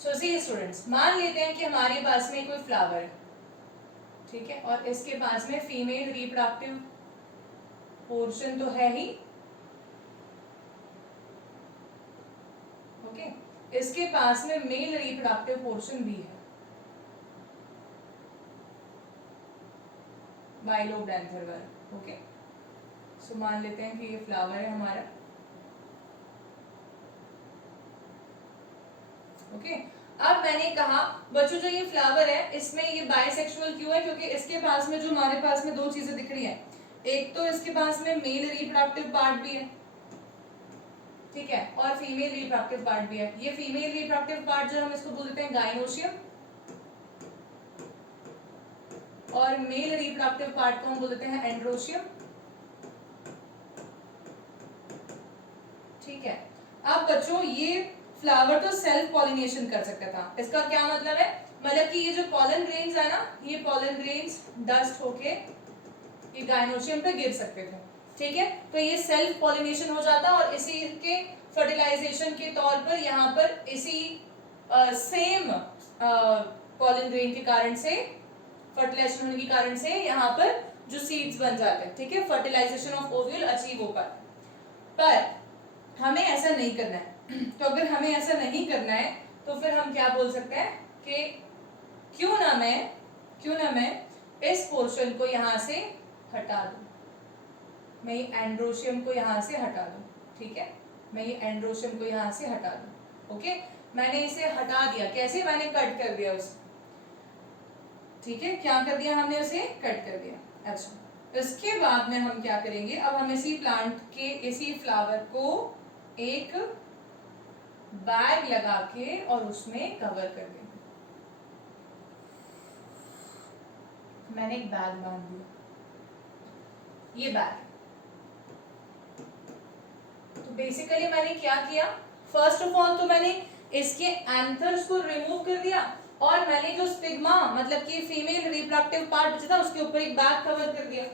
सो सी स्टूडेंट्स, मान लेते हैं कि हमारे पास में कोई फ्लावर है, ठीक है, और इसके पास में फीमेल रिप्रोडक्टिव पोर्शन तो है ही, ओके, इसके पास में मेल रिप्रोडक्टिव पोर्शन भी है, बाइलोब्ड एंथर। ओके, सो मान लेते हैं कि ये फ्लावर है हमारा। ओके, अब मैंने कहा बच्चों जो ये फ्लावर है इसमें ये बाइसेक्सुअल क्यों है, क्योंकि इसके पास में जो हमारे पास में दो चीजें दिख रही है, एक तो इसके पास में मेल रिप्रोडक्टिव पार्ट भी है, ठीक है, और फीमेल रिप्रोडक्टिव पार्ट भी है। ये फीमेल रिप्रोडक्टिव पार्ट जो हम इसको बोलते हैं गाइनोशियम, और मेल रिप्रोडक्टिव पार्ट को हम बोल देते हैं एंड्रोशियम। ठीक है, अब बच्चों ये फ्लावर तो सेल्फ पॉलिनेशन कर सकता था, इसका क्या मतलब है, मतलब कि ये जो पॉलन ग्रेन्स है ना, ये पॉलन ग्रेन्स डस्ट होके ये गाइनोशियम पे गिर सकते थे। ठीक है, तो ये सेल्फ पॉलिनेशन हो जाता और इसी के फर्टिलाइजेशन के तौर पर यहाँ पर इसी सेम पॉलन ग्रेन के कारण से फर्टिलाइजेशन होने के कारण से यहाँ पर जो सीड्स बन जाते हैं। ठीक है, फर्टिलाइजेशन ऑफ ओव्यूल अचीव हो पाता, पर हमें ऐसा नहीं करना है। तो अगर हमें ऐसा नहीं करना है तो फिर हम क्या बोल सकते हैं कि क्यों ना मैं इस पोर्शन को यहाँ से हटा दूं, मैं ये एंड्रोशियम को यहाँ से हटा दूं। ठीक है, मैं ये एंड्रोशियम को यहाँ से हटा दूं। ओके, मैंने इसे हटा दिया, कैसे, मैंने कट कर दिया उसे। ठीक है, क्या कर दिया हमने, उसे कट कर दिया। अच्छा, इसके बाद में हम क्या करेंगे, अब हम इसी प्लांट के इसी फ्लावर को एक बैग लगा के और उसमें कवर कर देंगे। मैंने एक बैग बांध दिया, ये बैग। तो बेसिकली मैंने क्या किया, फर्स्ट ऑफ ऑल तो मैंने इसके एंथर्स को रिमूव कर दिया और मैंने जो स्टिग्मा मतलब कि फीमेल रिप्रोडक्टिव पार्ट बचा था उसके ऊपर एक बैग कवर कर दिया।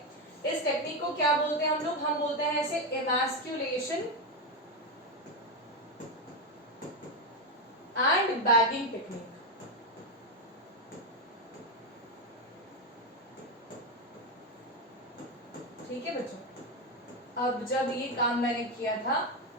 इस टेक्निक को क्या बोलते हैं हम लोग, हम बोलते हैं इसे एमास्क्यूलेशन एंड बैगिंग टेक्निक। ठीक है बच्चों, अब जब ये काम मैंने किया था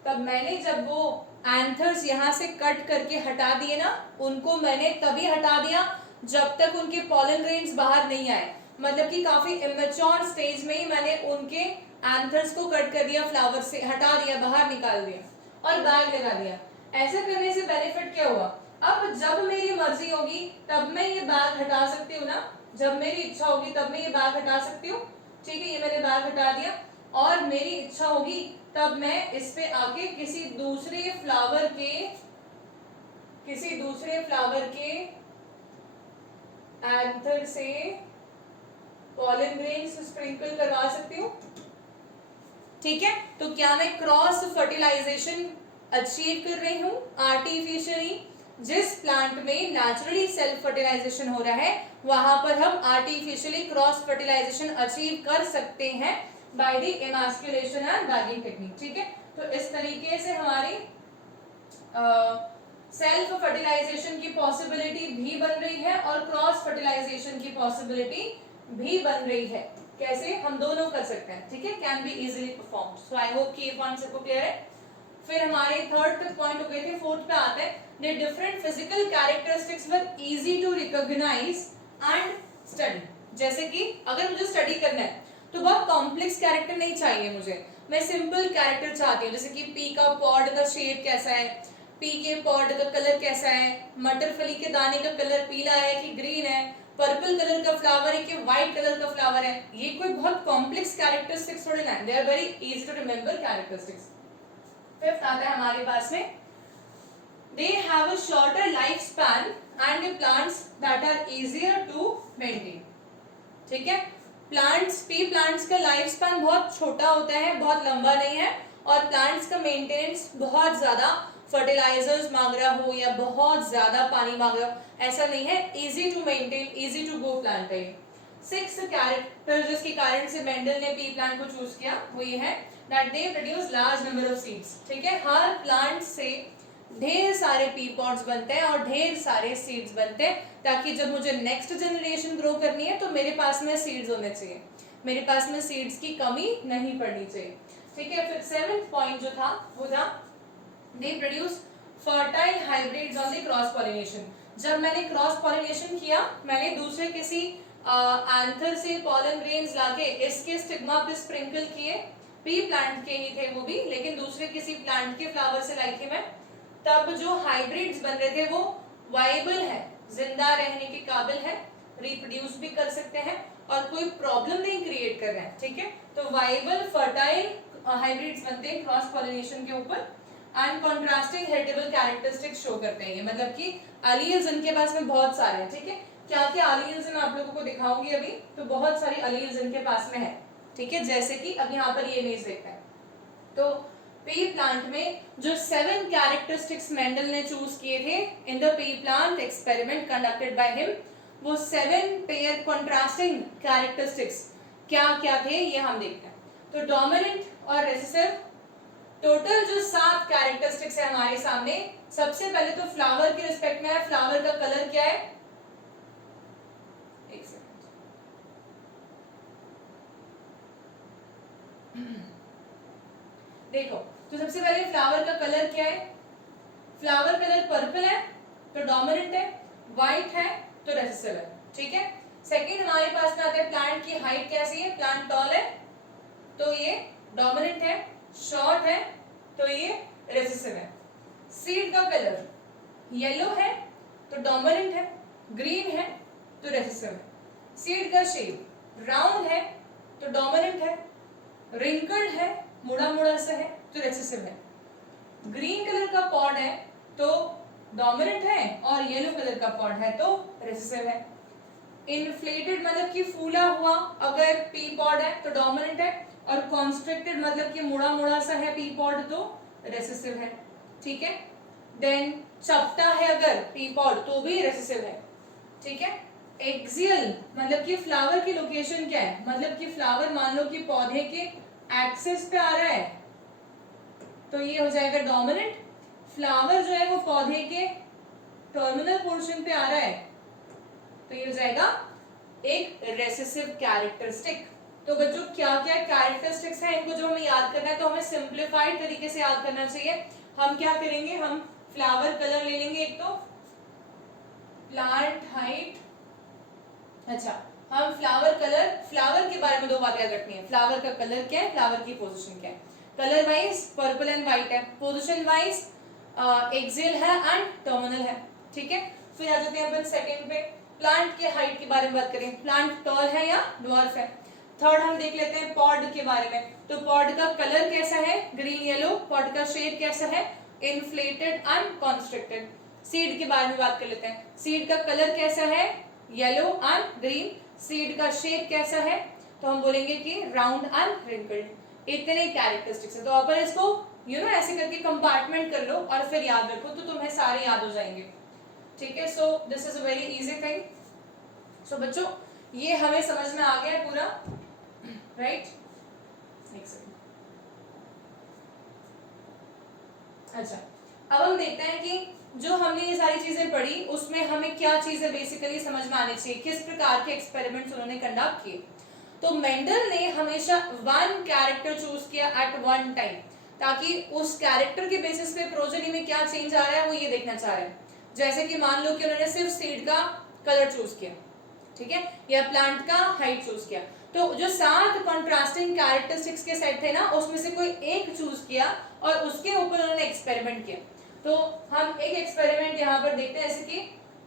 तब मैंने जब वो एंथर्स यहाँ से कट करके हटा दिए ना, उनको मैंने तभी हटा दिया जब तक उनके पॉलन ग्रेन्स बाहर नहीं आए, मतलब कि काफी इमेच्योर स्टेज में ही मैंने उनके एंथर्स को कट कर दिया, फ्लावर से हटा दिया, बाहर निकाल दिया और बैग लगा दिया। ऐसा करने से बेनिफिट क्या हुआ, अब जब मेरी मर्जी होगी तब मैं ये बैग हटा सकती हूँ ना, जब मेरी इच्छा होगी तब मैं ये बैग हटा सकती हूँ। ठीक है, ये मैंने बैग हटा दिया और मेरी इच्छा होगी तब मैं इस पे आके किसी दूसरे फ्लावर के एंथर से पॉलन ग्रेन्स स्प्रिंकल करवा सकती हूँ। ठीक है, तो क्या मैं क्रॉस फर्टिलाइजेशन अचीव कर रही हूँ आर्टिफिशियली। जिस प्लांट में नेचुरली सेल्फ फर्टिलाइजेशन हो रहा है वहां पर हम आर्टिफिशियली क्रॉस फर्टिलाइजेशन अचीव कर सकते हैं by the emasculation and bagging technique. ठीक है, तो इस तरीके से हमारी सेल्फ फर्टिलाइजेशन की पॉसिबिलिटी भी बन रही है और क्रॉस फर्टिलाइजेशन की पॉसिबिलिटी भी बन रही है। कैसे, हम दोनों कर सकते हैं। ठीक है, can be easily performed. So I hope कि ये पॉइंट सबको क्लियर है। फिर हमारे थर्ड तक पॉइंट हो गए थे, फोर्थ पे आते हैं, the different physical characteristics were easy to recognise and study. जैसे कि अगर मुझे स्टडी करना है तो बहुत कॉम्प्लेक्स कैरेक्टर नहीं चाहिए मुझे, मैं सिंपल कैरेक्टर चाहती हूँ। जैसे कि पी का पॉड का शेप कैसा है, पी के पॉड का कलर कैसा है, मटर फली के दाने का कलर पीला है कि ग्रीन है, पर्पल कलर का फ्लावर है कि व्हाइट कलर का फ्लावर है। ये कोई बहुत कॉम्प्लेक्स कैरेक्टरिस्टिक्स थोड़े ना, they are very easy to remember characteristics. Fifth आता है हमारे पास में, they have a shorter lifespan and the plants that are easier to maintain। ठीक है, प्लांट्स, पी प्लांट्स का लाइफ स्पैन बहुत छोटा होता है, बहुत लंबा नहीं है, और प्लांट्स का मेंटेनेंस बहुत ज्यादा फर्टिलाइजर्स मांग रहा हो या बहुत ज्यादा पानी मांग रहा हो, ऐसा नहीं है, easy to maintain, easy to grow plant है। सिक्स कैरेक्टर जिसके कारण से मेंडल ने पी प्लांट को चूज किया वो ये है that they produce large number of seeds। ठीक है, हर प्लांट से ढेर सारे पी पॉड्स बनते हैं और ढेर सारे सीड्स बनते हैं, ताकि जब मुझे नेक्स्ट जनरेशन ग्रो करनी है तो मेरे पास में सीड्स होने चाहिए, मेरे पास में सीड्स की कमी नहीं पड़नी चाहिए। ठीक है, फिर सेवेंथ पॉइंट जो था वो था they produce fertile hybrids on the cross pollination। जब मैंने क्रॉस पॉलिनेशन किया, मैंने दूसरे किसी एंथर से पॉलन ग्रेन्स लाके इसके स्टिग्मा पे स्प्रिंकल किए, पी प्लांट के ही थे वो भी, लेकिन दूसरे किसी प्लांट के फ्लावर से लाई थी मैं, तब जो हाइब्रिड्स बन रहे थे वो वाइबल है, जिंदा रहने के काबिल है, रिप्रोड्यूस भी कर सकते हैं और कोई प्रॉब्लम नहीं क्रिएट कर रहे हैं। ठीक है, तो वाइबल फर्टाइल हाइब्रिड्स बनते हैं क्रॉस पॉलिनेशन के ऊपर and contrasting heritable characteristics show करते हैं। मतलब कि एलील्स इनके पास में बहुत सारे हैं। ठीक है, क्या क्या अलील्स मैं आप लोगों को दिखाऊंगी अभी, तो बहुत सारी अलील्स इनके पास में है, ठीक है, जैसे कि अब यहाँ पर ये इमेज देखते हैं। तो पी प्लांट में जो 7 कैरेक्टरिस्टिक्स मेंडल ने चूज किए थे in the P plant experiment conducted by him, वो 7 पेयर कंट्रास्टिंग कैरेक्टरिस्टिक्स क्या क्या थे ये हम देखते हैं। तो डोमिनेंट और रेसेसिव, टोटल जो 7 कैरेक्टरिस्टिक्स है हमारे सामने। सबसे पहले तो फ्लावर के रिस्पेक्ट में है, फ्लावर का कलर क्या है, एक सेकंड, देखो, तो सबसे पहले फ्लावर का कलर क्या है, फ्लावर कलर पर्पल है तो डोमिनेंट है, व्हाइट है तो रेसेसिव है, ठीक है। सेकंड हमारे पास में आता है प्लांट की हाइट कैसी है, प्लांट टॉल है तो ये डोमिनेंट है, शॉर्ट है तो ये रेसेसिव है। सीड का कलर येलो है तो डोमिनेंट है, ग्रीन है तो रेसेसिव है। सीड का शेप राउंड है तो डोमिनेंट है, रिंकल्ड है, मुड़ा मुड़ा सा है तो रेसेसिव है। ग्रीन कलर का पॉड है तो डोमिनेंट है और येलो कलर का पॉड है तो रेसेसिव है। इन्फ्लेटेड मतलब कि फूला हुआ अगर पी पॉड है तो डोमिनेंट है, और कॉन्स्ट्रिक्टेड मतलब कि मुड़ा मुड़ा सा है पी पॉड तो रेसेसिव है, ठीक है। देन चपटा है अगर पी पॉड तो भी रेसेसिव है, ठीक है। एक्सियल मतलब कि फ्लावर की लोकेशन क्या है, मतलब कि फ्लावर मान लो कि पौधे के एक्सिस पे आ रहा है तो ये हो जाएगा डोमिनेंट। फ्लावर जो है वो पौधे के टर्मिनल पोर्शन पे आ रहा है तो ये हो जाएगा एक रेसेसिव कैरेक्टरिस्टिक। तो बच्चों क्या क्या कैरेक्टरिस्टिक्स हैं, इनको जो हमें याद करना है तो हमें सिंप्लीफाइड तरीके से याद करना चाहिए। हम क्या करेंगे, हम फ्लावर कलर ले लेंगे एक तो, प्लांट हाइट, अच्छा हम फ्लावर कलर, फ्लावर के बारे में 2 बात याद रखनी है, फ्लावर का कलर क्या है, फ्लावर की पोजीशन क्या है। Colour wise purple and white है, पोजीशन वाइज एक्सियल है एंड टर्मिनल है, ठीक है। फिर आ जाते हैं अपन सेकंड पे, प्लांट के हाइट के बारे में बात करें, प्लांट टॉल है या ड्वार्फ है। थर्ड हम देख लेते हैं पॉड के बारे में, तो पॉड का कलर कैसा है, ग्रीन येलो, पॉड का शेप कैसा है, इन्फ्लेटेड एंड कॉन्स्ट्रिक्टेड। सीड के बारे में बात कर लेते हैं, सीड का कलर कैसा है, येलो एंड ग्रीन। सीड का शेप कैसा है, तो हम बोलेंगे कि राउंड एंड रिंकल्ड। इतने कैरेक्टरिस्टिक्स है, तो अपन इसको ऐसे करके कंपार्टमेंट कर लो और फिर याद रखो तो तुम्हें सारे याद हो जाएंगे, ठीक है। So this is a very easy thing. So बच्चों ये हमें समझ में आ गया पूरा, राइट। एक सेकंड, अच्छा अब हम देखते हैं कि जो हमने ये सारी चीजें पढ़ी उसमें हमें क्या चीजें बेसिकली समझ में आनी चाहिए, किस प्रकार के एक्सपेरिमेंट्स उन्होंने कंडक्ट किए। तो मेंडल ने हमेशा 1 कैरेक्टर चूज किया एट 1 टाइम, ताकि उस कैरेक्टर के बेसिस पे प्रोजेनी में क्या चेंज आ रहा है वो ये देखना चाह रहे हैं। जैसे कि मान लो कि उन्होंने सिर्फ सीड का कलर चूज किया, ठीक है, या प्लांट का हाइट चूज किया, तो जो 7 कॉन्ट्रास्टिंग कैरेक्टरिस्टिक्स के सेट थे ना उसमें से कोई एक चूज किया और उसके ऊपर उन्होंने एक्सपेरिमेंट किया। तो हम एक एक्सपेरिमेंट यहाँ पर देखते हैं, जैसे कि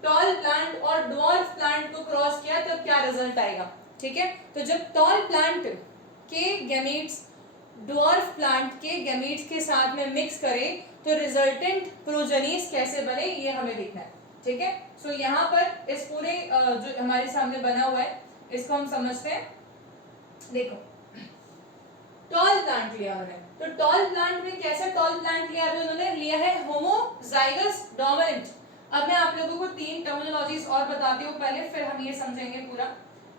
टॉल प्लांट और ड्वार्फ प्लांट को क्रॉस किया तो क्या रिजल्ट आएगा, ठीक है। तो जब टॉल प्लांट के गैमीट्स ड्वार्फ प्लांट के गैमीट्स के साथ में मिक्स करें तो रिजल्टेंट प्रोजेनीज कैसे बने ये हमें देखना है, ठीक है। सो यहाँ पर इस पूरे जो हमारे सामने बना हुआ है इसको हम समझते हैं। देखो टॉल प्लांट लिया उन्होंने, तो टॉल प्लांट में कैसा टॉल प्लांट लिया अभी उन्होंने लिया है होमोजाइगस डोमिनेंट। अब मैं आप लोगों को 3 टर्मिनोलॉजीज और बताती हूँ पहले, फिर हम ये समझेंगे पूरा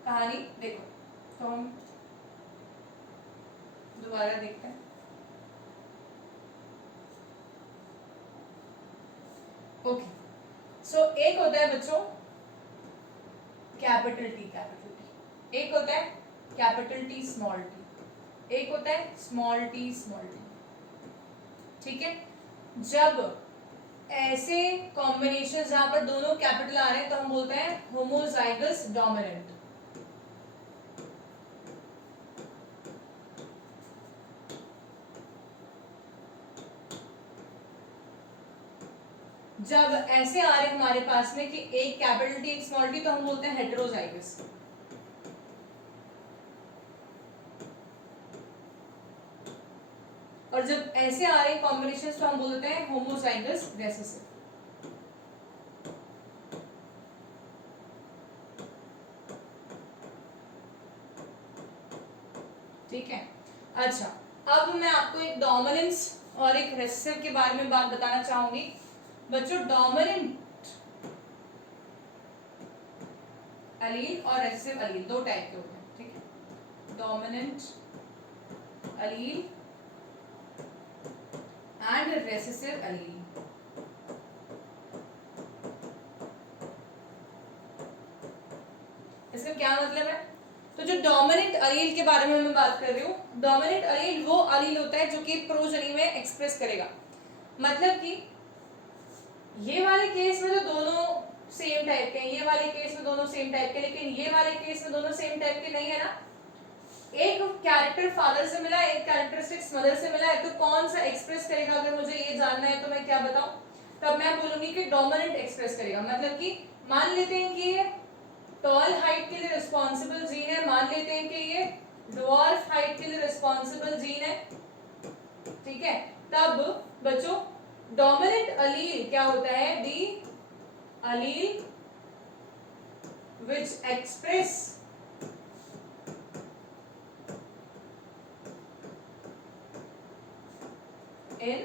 कहानी। देखो तो हम दोबारा देखते हैं। ओके सो एक होता है बच्चों कैपिटल टी, एक होता है कैपिटल टी स्मॉल टी, एक होता है स्मॉल टी, ठीक है। जब ऐसे कॉम्बिनेशन जहां पर दोनों कैपिटल आ रहे हैं तो हम बोलते हैं होमोजाइगस डोमिनेंट। जब ऐसे आ रहे हमारे पास में कि एक कैपिटल टी एक स्मॉल टी तो हम बोलते हैं हेटेरोजाइगस। और जब ऐसे आ रहे कॉम्बिनेशन तो हम बोलते हैं होमोजाइगस रिसेसिव। ठीक है। अच्छा, अब मैं आपको एक डोमिनेंस और एक रेसेसिव के बारे में बात बताना चाहूंगी। बच्चों, डोमिनेंट अलील और रेसेसिव अलील दो टाइप के होते हैं, ठीक है। Dominant allele and recessive allele. इसका क्या मतलब है? तो जो डोमिनेंट अलील के बारे में मैं बात कर रही हूँ, डोमिनेंट अलील वो अलील होता है जो कि प्रोजेनी में एक्सप्रेस करेगा। मतलब कि ये वाले केस में तो दोनों सेम टाइप के हैं, ये वाले केस में दोनों सेम टाइप के, लेकिन ये वाले केस में दोनों सेम टाइप के नहीं है ना। एक कैरेक्टर फादर से मिला, एक कैरेक्टरिस्टिक्स मदर से मिला है, तो कौन सा एक्सप्रेस करेगा? अगर मुझे ये जानना है तो मैं क्या बताऊं? तब मैं बोलूंगी कि डोमिनेंट एक्सप्रेस करेगा। मतलब कि मान लेते हैं कि ये टॉल हाइट के लिए रिस्पॉन्सिबल जीन है, मान लेते हैं कि ये ड्वार्फ हाइट के लिए रिस्पॉन्सिबल जीन है, ठीक है। तब बच्चों डोमिनेंट अलील क्या होता है? दी अलील which express in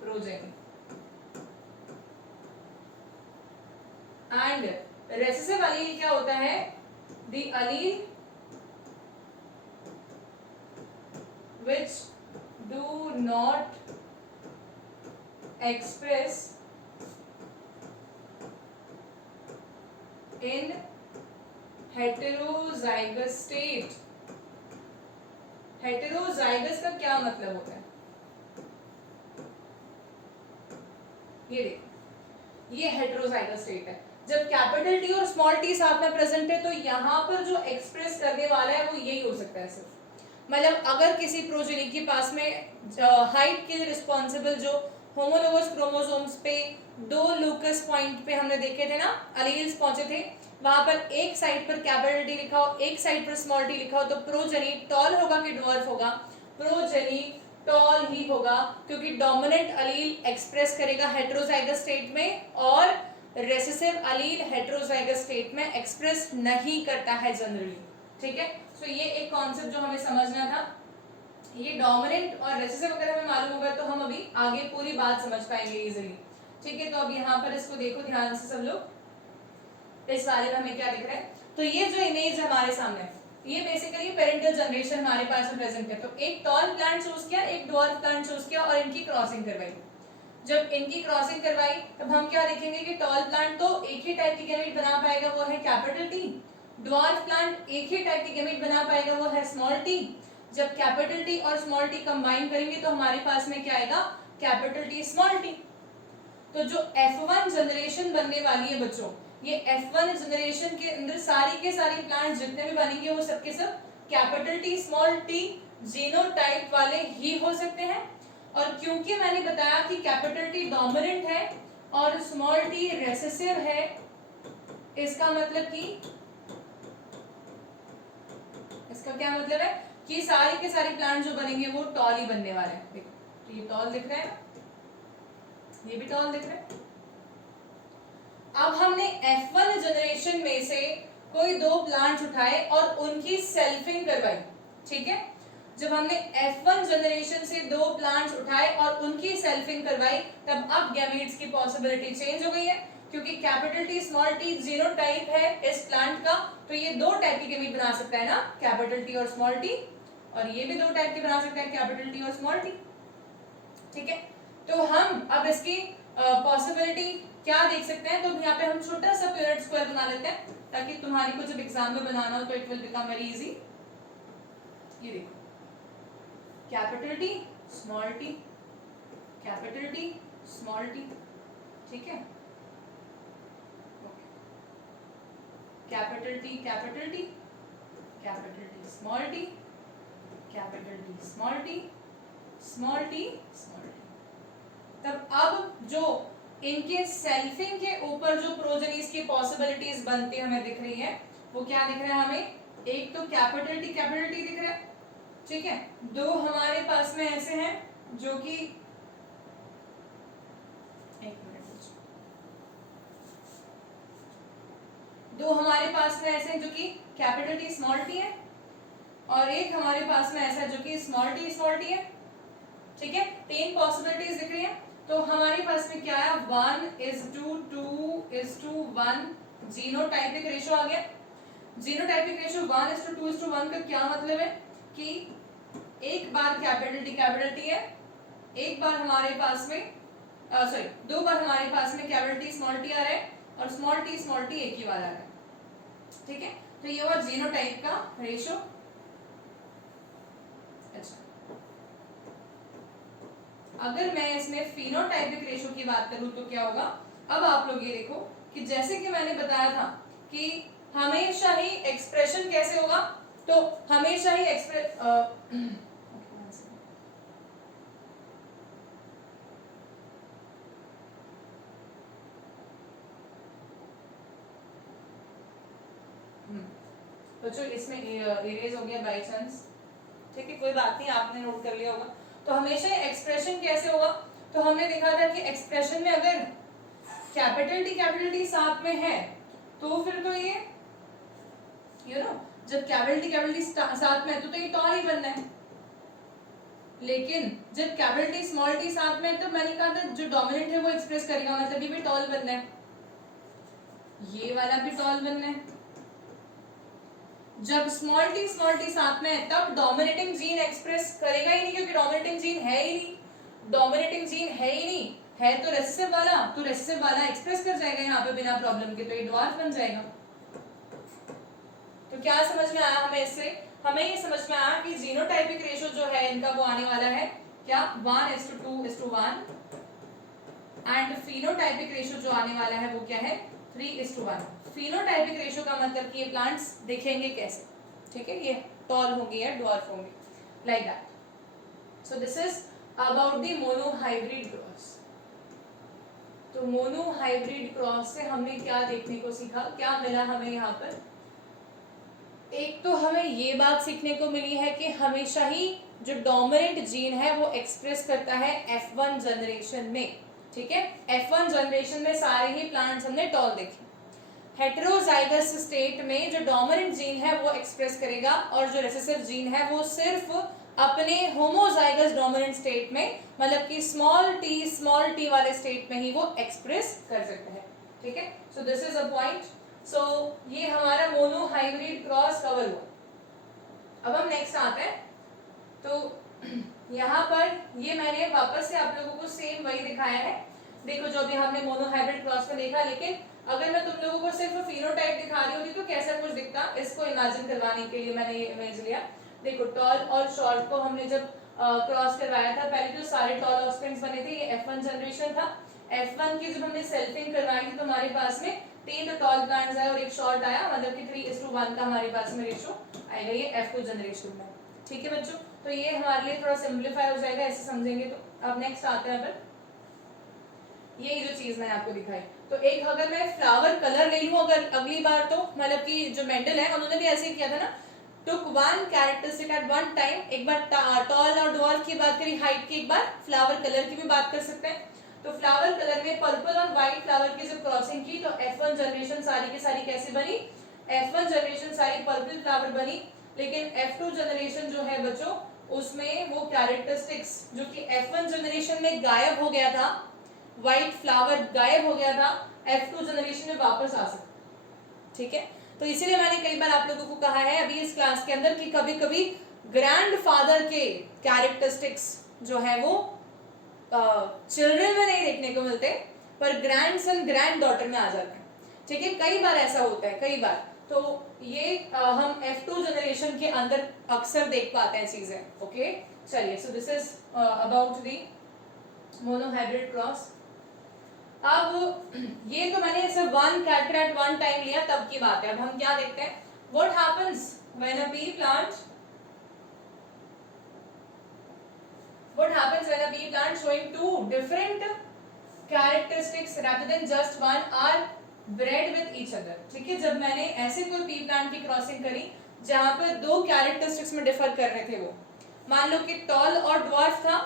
progeny and recessive allele क्या होता है? the allele which do not express in heterozygous state। Heterozygous का क्या मतलब होता है? ये देखो, ये हेटेरोजाइगस स्टेट है जब कैपिटल टी और स्मॉल टी साथ में प्रेजेंट है, तो यहाँ पर जो एक्सप्रेस करने वाला है वो यही हो सकता है सिर्फ। मतलब अगर किसी प्रोजेनी के पास में हाइट के लिए रिस्पॉन्सिबल जो होमोलोगस क्रोमोसोम्स पे दो लूकस पॉइंट पे हमने देखे थे ना, अलील्स पहुंचे थे, वहां पर एक साइड पर कैपिटल टी लिखा हो, एक साइड पर स्मॉल टी लिखा हो, तो प्रोजेनी टॉल होगा कि ड्वार्फ होगा? प्रोजेनी टॉल ही होगा, क्योंकि डोमिनेंट अलील एक्सप्रेस करेगा हेटेरोजाइगस स्टेट में और रेसेसिव अलील हेटेरोजाइगस स्टेट में एक्सप्रेस नहीं करता है जनरली, ठीक है। सो ये एक कॉन्सेप्ट जो हमें समझना था। ये डोमिनेंट और रेसेसिव अगर हमें मालूम होगा तो हम अभी आगे पूरी बात समझ पाएंगे इजीली, ठीक है। तो अब यहाँ पर इसको देखो ध्यान से सब लोग, इस वाले में हमें क्या दिख रहा है? तो ये जो इमेज हमारे सामने है, ये बेसिकली पेरेंटल जनरेशन हमारे पास में प्रेजेंट है। तो एक टॉल प्लांट चूज किया, एक ड्वार्फ प्लांट चूज किया और इनकी क्रॉसिंग करवाई। जब इनकी क्रॉसिंग करवाई तब हम क्या देखेंगे कि टॉल प्लांट तो एक ही टाइप की गैमेट बना पाएगा, वो है कैपिटल टी। ड्वार्फ प्लांट एक ही टाइप की गैमेट बना पाएगा, वो है स्मॉल टी। जब कैपिटल टी और स्मॉल टी कंबाइन करेंगे तो हमारे पास में क्या आएगा? Capital T small T. तो जो F1 जनरेशन बनने वाली है बच्चों, ये F1 जनरेशन के अंदर सारी के सारी प्लांट जितने भी बनेंगे वो सबके सब capital T small T genotype वाले ही हो सकते हैं। और क्योंकि मैंने बताया कि कैपिटल टी डोमिनेंट है और स्मॉल टी रेसेसिव है, इसका मतलब कि इसका क्या मतलब है कि सारी के सारी प्लांट जो बनेंगे वो टॉल ही बनने वाले हैं। देखो, तो ये टॉल दिख रहा है, ये भी टॉल दिख रहा है। अब हमने F1 जनरेशन में से कोई दो प्लांट्स उठाए और उनकी सेल्फिंग करवाई, ठीक है। जब हमने F1 जनरेशन से दो प्लांट्स उठाए और उनकी सेल्फिंग करवाई, तब अब गैमीट्स की पॉसिबिलिटी चेंज हो गई है, क्योंकि capital T small T genotype है इस प्लांट का, तो ये दो टाइप की गैमीट बना सकता है ना, कैपिटल टी और स्मॉल टी, और ये भी दो टाइप की बना सकता है, कैपिटल टी और स्मॉल टी, ठीक है। तो हम अब इसकी पॉसिबिलिटी क्या देख सकते हैं? तो यहाँ पे हम छोटा सा प्यूरेट स्क्वायर बना लेते हैं ताकि तुम्हारी को जब एग्जाम में बनाना हो तो it will become very easy. ये देखो, capital T small T, capital T small T, ठीक है। Capital T capital T, capital T small T, capital T small T, small T small T. तब अब जो इनके सेल्फिंग के ऊपर जो प्रोजेनीज की पॉसिबिलिटीज बनती हमें दिख रही है, वो क्या दिख रहा है हमें? एक तो कैपिटल टी दिख रहा है, ठीक है। दो हमारे पास में ऐसे हैं जो कि दो हमारे पास में ऐसे हैं जो कि कैपिटल टी स्मॉल टी है, और एक हमारे पास में ऐसा है जो कि स्मॉल टी है, ठीक है। 3 पॉसिबिलिटीज दिख रही है। तो हमारे पास में क्या है, 1:2:1 जीनोटाइपिक रेशो आ गया। जीनोटाइपिक रेशो 1:2:1 का क्या मतलब है कि एक बार कैपिटल टी है, एक बार हमारे पास में सॉरी 2 बार हमारे पास में कैपिटल टी स्मॉल टी आ रहा है और स्मॉल टी एक ही बार आ रहा है, ठीक है। तो ये हुआ जीनोटाइप का रेशो। अच्छा, अगर मैं इसमें फिनोटाइपिक रेशो की बात करूं तो क्या होगा। अब आप लोग ये देखो कि जैसे कि मैंने बताया था कि हमेशा ही एक्सप्रेशन कैसे होगा, तो हमेशा ही बच्चों इसमें इरेज हो गया बाय चांस, ठीक है, कोई बात नहीं, आपने नोट कर लिया होगा। तो हमेशा एक्सप्रेशन कैसे होगा, तो हमने देखा था कि एक्सप्रेशन में अगर कैपिटल टी साथ में है तो फिर तो ये जब कैपिटल टी साथ में है तो ये टॉल ही बनना है। लेकिन जब कैपिटल टी स्मॉल टी साथ में है तो मैंने कहा था जो डोमिनेंट है वो एक्सप्रेस करेगा, मतलब ये भी टॉल बनना है, ये वाला भी टॉल बनना है। जब स्मॉल टी साथ में है तब डोमिनेटिंग जीन एक्सप्रेस करेगा ही नहीं, क्योंकि डोमिनेटिंग जीन है ही नहीं, डोमिनेटिंग जीन है ही नहीं, है तो रेसेसिव वाला एक्सप्रेस कर जाएगा यहाँ पे बिना प्रॉब्लम के, तो ये ड्वार्फ बन जाएगा। तो क्या समझ में आया हमें इससे, हमें ये समझ में आया कि जीनोटाइपिक रेशो जो है इनका वो आने वाला है क्या 1:2:1 एंड फिनोटाइपिक रेशो जो आने वाला है वो क्या है 3:1। फिनोटाइपिक रेशो का मतलब कि ये प्लांट्स दिखेंगे कैसे, ठीक है, ये टॉल होंगे या ड्वार्फ होंगे, like that. So this is about the monohybrid cross. तो मोनोहाइब्रिड क्रॉस से हमने क्या देखने को सीखा, क्या मिला हमें यहाँ पर। एक तो हमें ये बात सीखने को मिली है कि हमेशा ही जो डोमिनेंट जीन है वो एक्सप्रेस करता है F1 जनरेशन में, ठीक है। F1 जनरेशन में सारे ही प्लांट्स हमने टॉल देखे। हेटेरोजाइगस स्टेट में जो डोमिनेंट जीन है वो एक्सप्रेस करेगा और जो रिसेसिव जीन है वो सिर्फ अपने होमोजाइगस डोमिनेंट स्टेट में, मतलब कि स्मॉल टी वाले स्टेट में ही वो एक्सप्रेस कर सकता है, ठीक है। So this is a point. So ये हमारा मोनोहाइब्रिड क्रॉस कवर हुआ। अब हम नेक्स्ट आते हैं। तो यहाँ पर ये मैंने वापस से आप लोगों को सेम वही दिखाया है, देखो जो भी हमने मोनोहाइब्रिड क्रॉस में देखा, लेकिन अगर मैं तुम लोगों को सिर्फ फिनोटाइप दिखा रही होती तो कैसा कुछ दिखता, इसको इमेजिन करवाने के लिए मैंने ये इमेज लिया। देखो टॉल और शॉर्ट को हमने जब क्रॉस करवाया था, पहले जो सारे टॉल ऑफस्प्रिंग्स बने थे ये F1 जनरेशन था। F1 की जब हमने सेल्फिंग करवाई थी तो हमारे पास में 3 तो टॉल प्लांट्स आए और एक शॉर्ट आया, मतलब कि 3:1 का हमारे पास में रेशो आएगा ये F2 जनरेशन में, ठीक है बच्चों। तो ये हमारे लिए थोड़ा सिंप्लीफाई हो जाएगा ऐसे समझेंगे तो। अब नेक्स्ट आते हैं अपन, यही जो चीज मैंने आपको दिखाई। तो एक अगर मैं फ्लावर कलर ले लूं अगर अगली बार, तो मतलब कि जो मेंडल है उन्होंने भी ऐसे ही किया था ना, took one characteristic at one time, एक बार टॉल और ड्वार्फ की बात करी, हाइट की, एक बार फ्लावर कलर की भी बात कर सकते हैं। तो फ्लावर कलर में पर्पल और व्हाइट फ्लावर की जब क्रॉसिंग की तो F1 जनरेशन सारी की सारी कैसे बनी, F1 जनरेशन सारी पर्पल फ्लावर बनी। लेकिन F2 जनरेशन जो है बच्चों उसमें वो कैरेक्टरिस्टिक्स जो कि F1 जनरेशन में गायब हो गया था, व्हाइट फ्लावर गायब हो गया था, F2 जनरेशन में वापस आ सकता, ठीक है। तो इसीलिए मैंने कई बार आप लोगों को कहा है अभी इस क्लास के अंदर कि कभी कभी ग्रैंडफादर के कैरेक्टरिस्टिक्स जो है वो चिल्ड्रन में नहीं देखने को मिलते, पर ग्रैंडसन ग्रैंड डॉटर में आ जाते हैं, ठीक है, कई बार ऐसा होता है, कई बार। तो ये हम F2 जनरेशन के अंदर अक्सर देख पाते हैं चीजें, ओके। चलिए, सो this is about the monohybrid cross. अब ये तो मैंने सिर्फ one character eight one time लिया तब की बात है। अब हम क्या देखते हैं, what happens when a pea plant, what happens when a pea plant showing two different characteristics rather than just one are bred with each other, ठीक है। जब मैंने ऐसे कोई पी प्लांट की क्रॉसिंग करी जहां पर दो कैरेक्टरिस्टिक्स में डिफर कर रहे थे, वो मान लो कि टॉल और ड्वार्फ था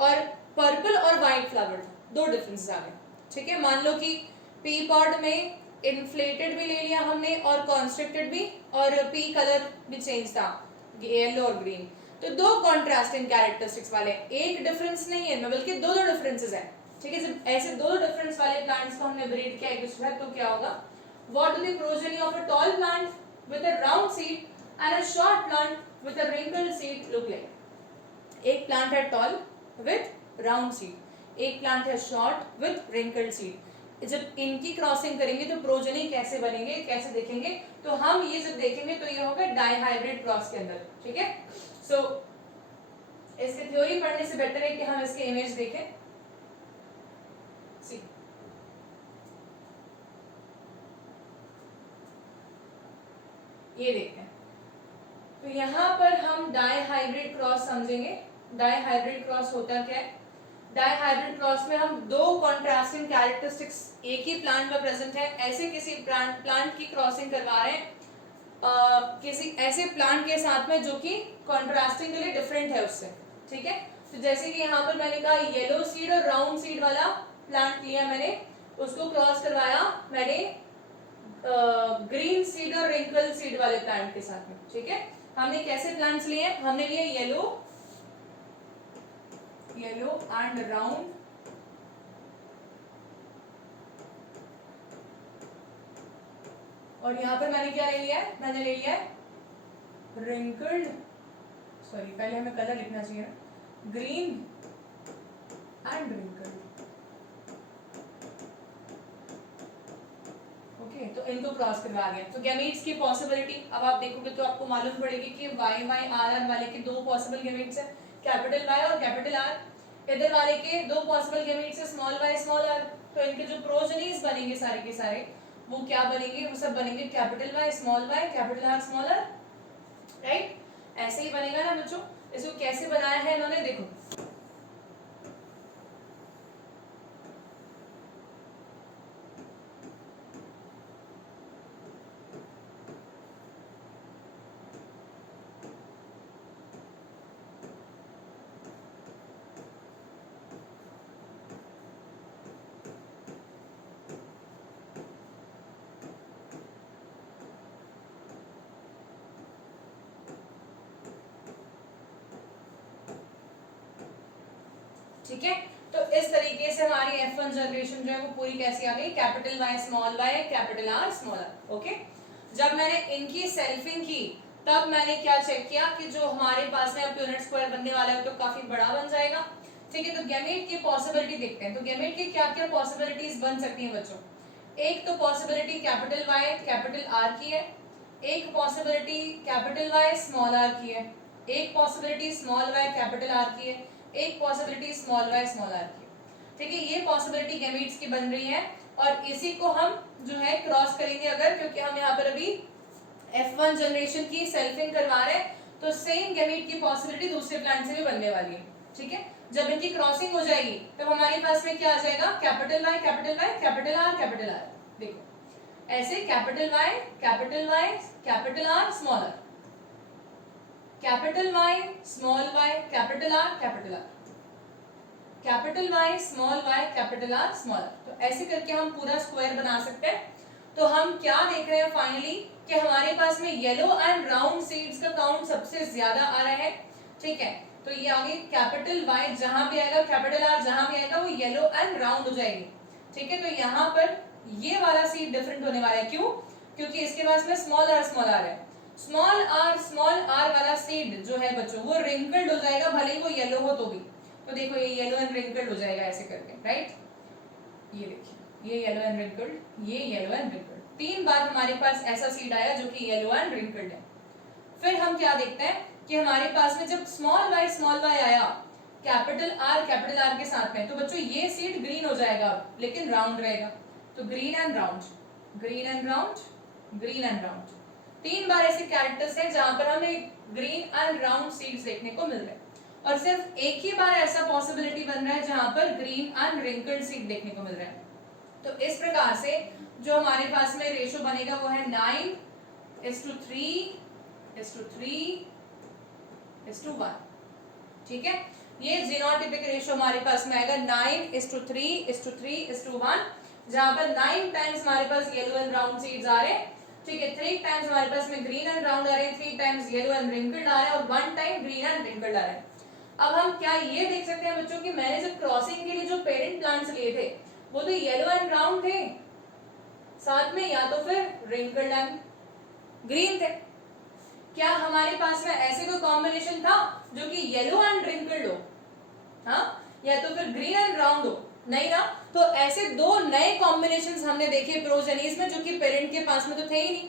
और पर्पल और व्हाइट फ्लावर था, दो डिफरेंसेस आ गए, ठीक है। मान लो कि पी पॉड में इन्फ्लेटेड भी ले लिया हमने और कॉन्स्ट्रिक्टेड भी, और पी कलर भी चेंज था, येलो और ग्रीन। तो दो कॉन्ट्रास्टिंग कैरेक्टरिस्टिक्स वाले, एक डिफरेंस नहीं है इनमें बल्कि दो डिफरेंसेस है, ठीक है। जब ऐसे दो डिफरेंस वाले प्लांट्स को हमने ब्रीड किया एक दूसरे तो क्या होगा, what do the progeny of a tall plant with a round seed and a short plant with a wrinkled seed look like. एक प्लांट है टॉल विद राउंड सीड, एक प्लांट है शॉर्ट विद रिंकल्ड सीड। जब इनकी crossing करेंगे तो progeny कैसे बनेंगे, कैसे देखेंगे, तो हम ये जब देखेंगे तो ये होगा डाइहाइब्रिड क्रॉस के अंदर, ठीक है। सो इसकी थ्योरी पढ़ने से बेटर है कि हम इसके इमेज देखें। सी ये देखते हैं, तो यहाँ पर हम डाइहाइब्रिड क्रॉस समझेंगे। डाइहाइब्रिड क्रॉस होता क्या है, डाइहाइब्रिड क्रॉस में हम दो कॉन्ट्रास्टिंग कैरेक्टरिस्टिक्स एक ही प्लांट में प्रेजेंट है, ऐसे किसी प्लांट की क्रॉसिंग करवा रहे हैं किसी ऐसे प्लांट के साथ में जो कि कॉन्ट्रास्टिंगली डिफरेंट है उससे, ठीक है। तो जैसे कि यहाँ पर मैंने कहा येलो सीड और राउंड सीड वाला प्लांट लिया मैंने, उसको क्रॉस करवाया मैंने ग्रीन सीड और रिंकल सीड वाले प्लांट के साथ में, ठीक है। हमने कैसे प्लांट्स लिए हैं, हमने लिए येलो एंड राउंड, और यहाँ पर मैंने क्या ले लिया है, मैंने ले लिया है रिंकल्ड, सॉरी पहले हमें कलर लिखना चाहिए, ग्रीन एंड रिंकल्ड। ओके, तो इनको क्रॉस करवा दिया। तो गैमीट्स की पॉसिबिलिटी अब आप देखोगे तो आपको मालूम पड़ेगी कि वाई वाई आर आर वाले के दो पॉसिबल गैमीट्स है, कैपिटल वाई और कैपिटल आर। इधर वाले के दो पॉसिबल गैमीट्स है, स्मॉल वाई स्मॉल आर। तो इनके जो प्रोजेनीज बनेंगे सारे के सारे वो क्या बनेंगे, वो सब बनेंगे capital Y small Y capital R small R, right. ऐसे ही बनेगा ना बच्चों। इसको कैसे बनाया है इन्होंने, देखो ठीक है। तो इस तरीके से हमारी F1 जनरेशन जो है वो पूरी कैसी आ गई, capital Y small Y capital R small R. Okay, जब मैंने इनकी सेल्फिंग की तब मैंने क्या चेक किया कि जो हमारे पास में अब यूनिट स्क्वायर बनने वाला है तो काफी बड़ा बन जाएगा, ठीक है। तो गैमेट की पॉसिबिलिटी देखते हैं। तो गैमेट की क्या क्या पॉसिबिलिटीज बन सकती हैं बच्चों। एक तो possibility capital Y capital R की है, एक possibility capital Y small R की है, एक possibility small Y capital R की है, एक possibility small Y small R की, ठीक है। ये पॉसिबिलिटी गैमेट्स की बन रही है और इसी को हम जो है क्रॉस करेंगे अगर, क्योंकि हम यहाँ पर अभी F1 जनरेशन की सेल्फिंग करवा रहे हैं तो सेम गैमेट की पॉसिबिलिटी दूसरे प्लांट से भी बनने वाली है, ठीक है। जब इनकी क्रॉसिंग हो जाएगी तब हमारे पास में क्या आ जाएगा, कैपिटल वाई कैपिटल आर। देखो ऐसे capital Y capital R small R, capital Y small Y capital R capital Y small Y capital R small R. तो ऐसे करके हम पूरा स्क्वायर बना सकते हैं। तो हम क्या देख रहे हैं फाइनली कि हमारे पास में येलो एंड राउंड सीड्स का काउंट सबसे ज्यादा आ रहा है, ठीक है। तो ये आगे कैपिटल वाई जहां भी आएगा कैपिटल आर जहां भी आएगा वो येलो एंड राउंड हो जाएगी, ठीक है। तो यहाँ पर ये वाला सीड डिफरेंट होने वाला है, क्यों, क्योंकि इसके पास में स्मॉल आर है। स्मॉल आर वाला सीड जो है बच्चों वो रिंकल्ड हो जाएगा, भले ही वो येलो हो तो भी। तो देखो ये येलो एंड रिंकल्ड हो जाएगा ऐसे करके, राइट। ये देखिए ये येलो एंड रिंकल्ड, ये येलो एंड रिंकल्ड, 3 बार हमारे पास ऐसा सीड आया जो कि येलो एंड रिंकल्ड है। फिर हम क्या देखते हैं कि हमारे पास में जब स्मॉल वाई आया कैपिटल आर के साथ में, तो बच्चों ये सीड ग्रीन हो जाएगा लेकिन राउंड रहेगा। तो green and round, green and round, green and round, 3 बार ऐसे कैरेक्टर्स हैं जहां पर हमें ग्रीन एंड राउंड सीड्स देखने को मिल रहे हैं। और सिर्फ एक ही बार ऐसा पॉसिबिलिटी बन रहा है जहां पर ग्रीन एंड रिंकल्ड सीड देखने को मिल रहा है। तो इस प्रकार से जो हमारे पास में रेशो बनेगा वो है 9:3:1, ठीक है। ये जीनोटिपिक रेशो हमारे पास में आएगा 9:3:1। जहां पर 9 टाइम्स हमारे पास येलो एंड ब्राउन सीड्स आ रहे हैं, ठीक है, 3 टाइम्स हमारे पास में ग्रीन एंड ब्राउन आ रहे हैं, 3 टाइम्स येलो एंड रिंकल्ड आ रहे हैं और 1 टाइम ग्रीन एंड रिंकल्ड आ रहे हैं। अब हम क्या ये देख सकते हैं बच्चों कि मैंने जब क्रॉसिंग के लिए जो पेरेंट प्लांट्स लिए थे वो तो येलो एंड ब्राउन थे, साथ में या तो फिर रिंकल्ड एंड ग्रीन थे। क्या हमारे पास में ऐसे कोई कॉम्बिनेशन था जो कि येलो एंड रिंकल्ड हो, हाँ, या तो फिर ग्रीन एंड ब्राउन हो? नहीं ना। तो ऐसे दो नए कॉम्बिनेशंस हमने देखे प्रोजेनीज में जो कि पेरेंट के पास में तो थे ही नहीं,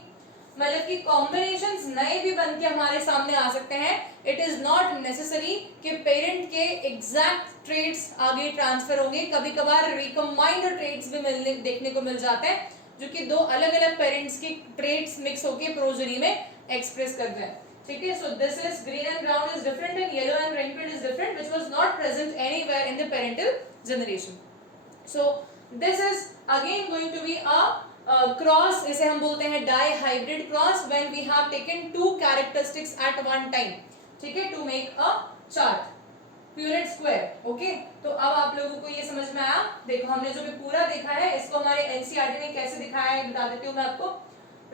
मतलब कि कॉम्बिनेशंस नए भी बन के हमारे सामने आ सकते हैं। इट इज नॉट नेसेसरी कि पेरेंट के एग्जैक्ट ट्रेट्स आगे ट्रांसफर होंगे, कभी कभार रिकम्बाइंड ट्रेट्स भी मिलने देखने को मिल जाते हैं जो कि दो अलग अलग पेरेंट्स के ट्रेट्स मिक्स होके प्रोजेनी में एक्सप्रेस कर जाए, ठीक है। So this is green and brown is different and yellow and wrinkled is different which was not present anywhere in the parental generation. So this is again going to be a cross, इसे हम बोलते हैं dihybrid cross when we have taken two characteristics at one time, ठीक है, to make a chart Punnett square. Okay, तो अब आप लोगों को ये समझ में आया। देखो हमने जो भी पूरा देखा है इसको हमारे एनसीईआरटी ने कैसे दिखाया है बता देती हूँ मैं आपको।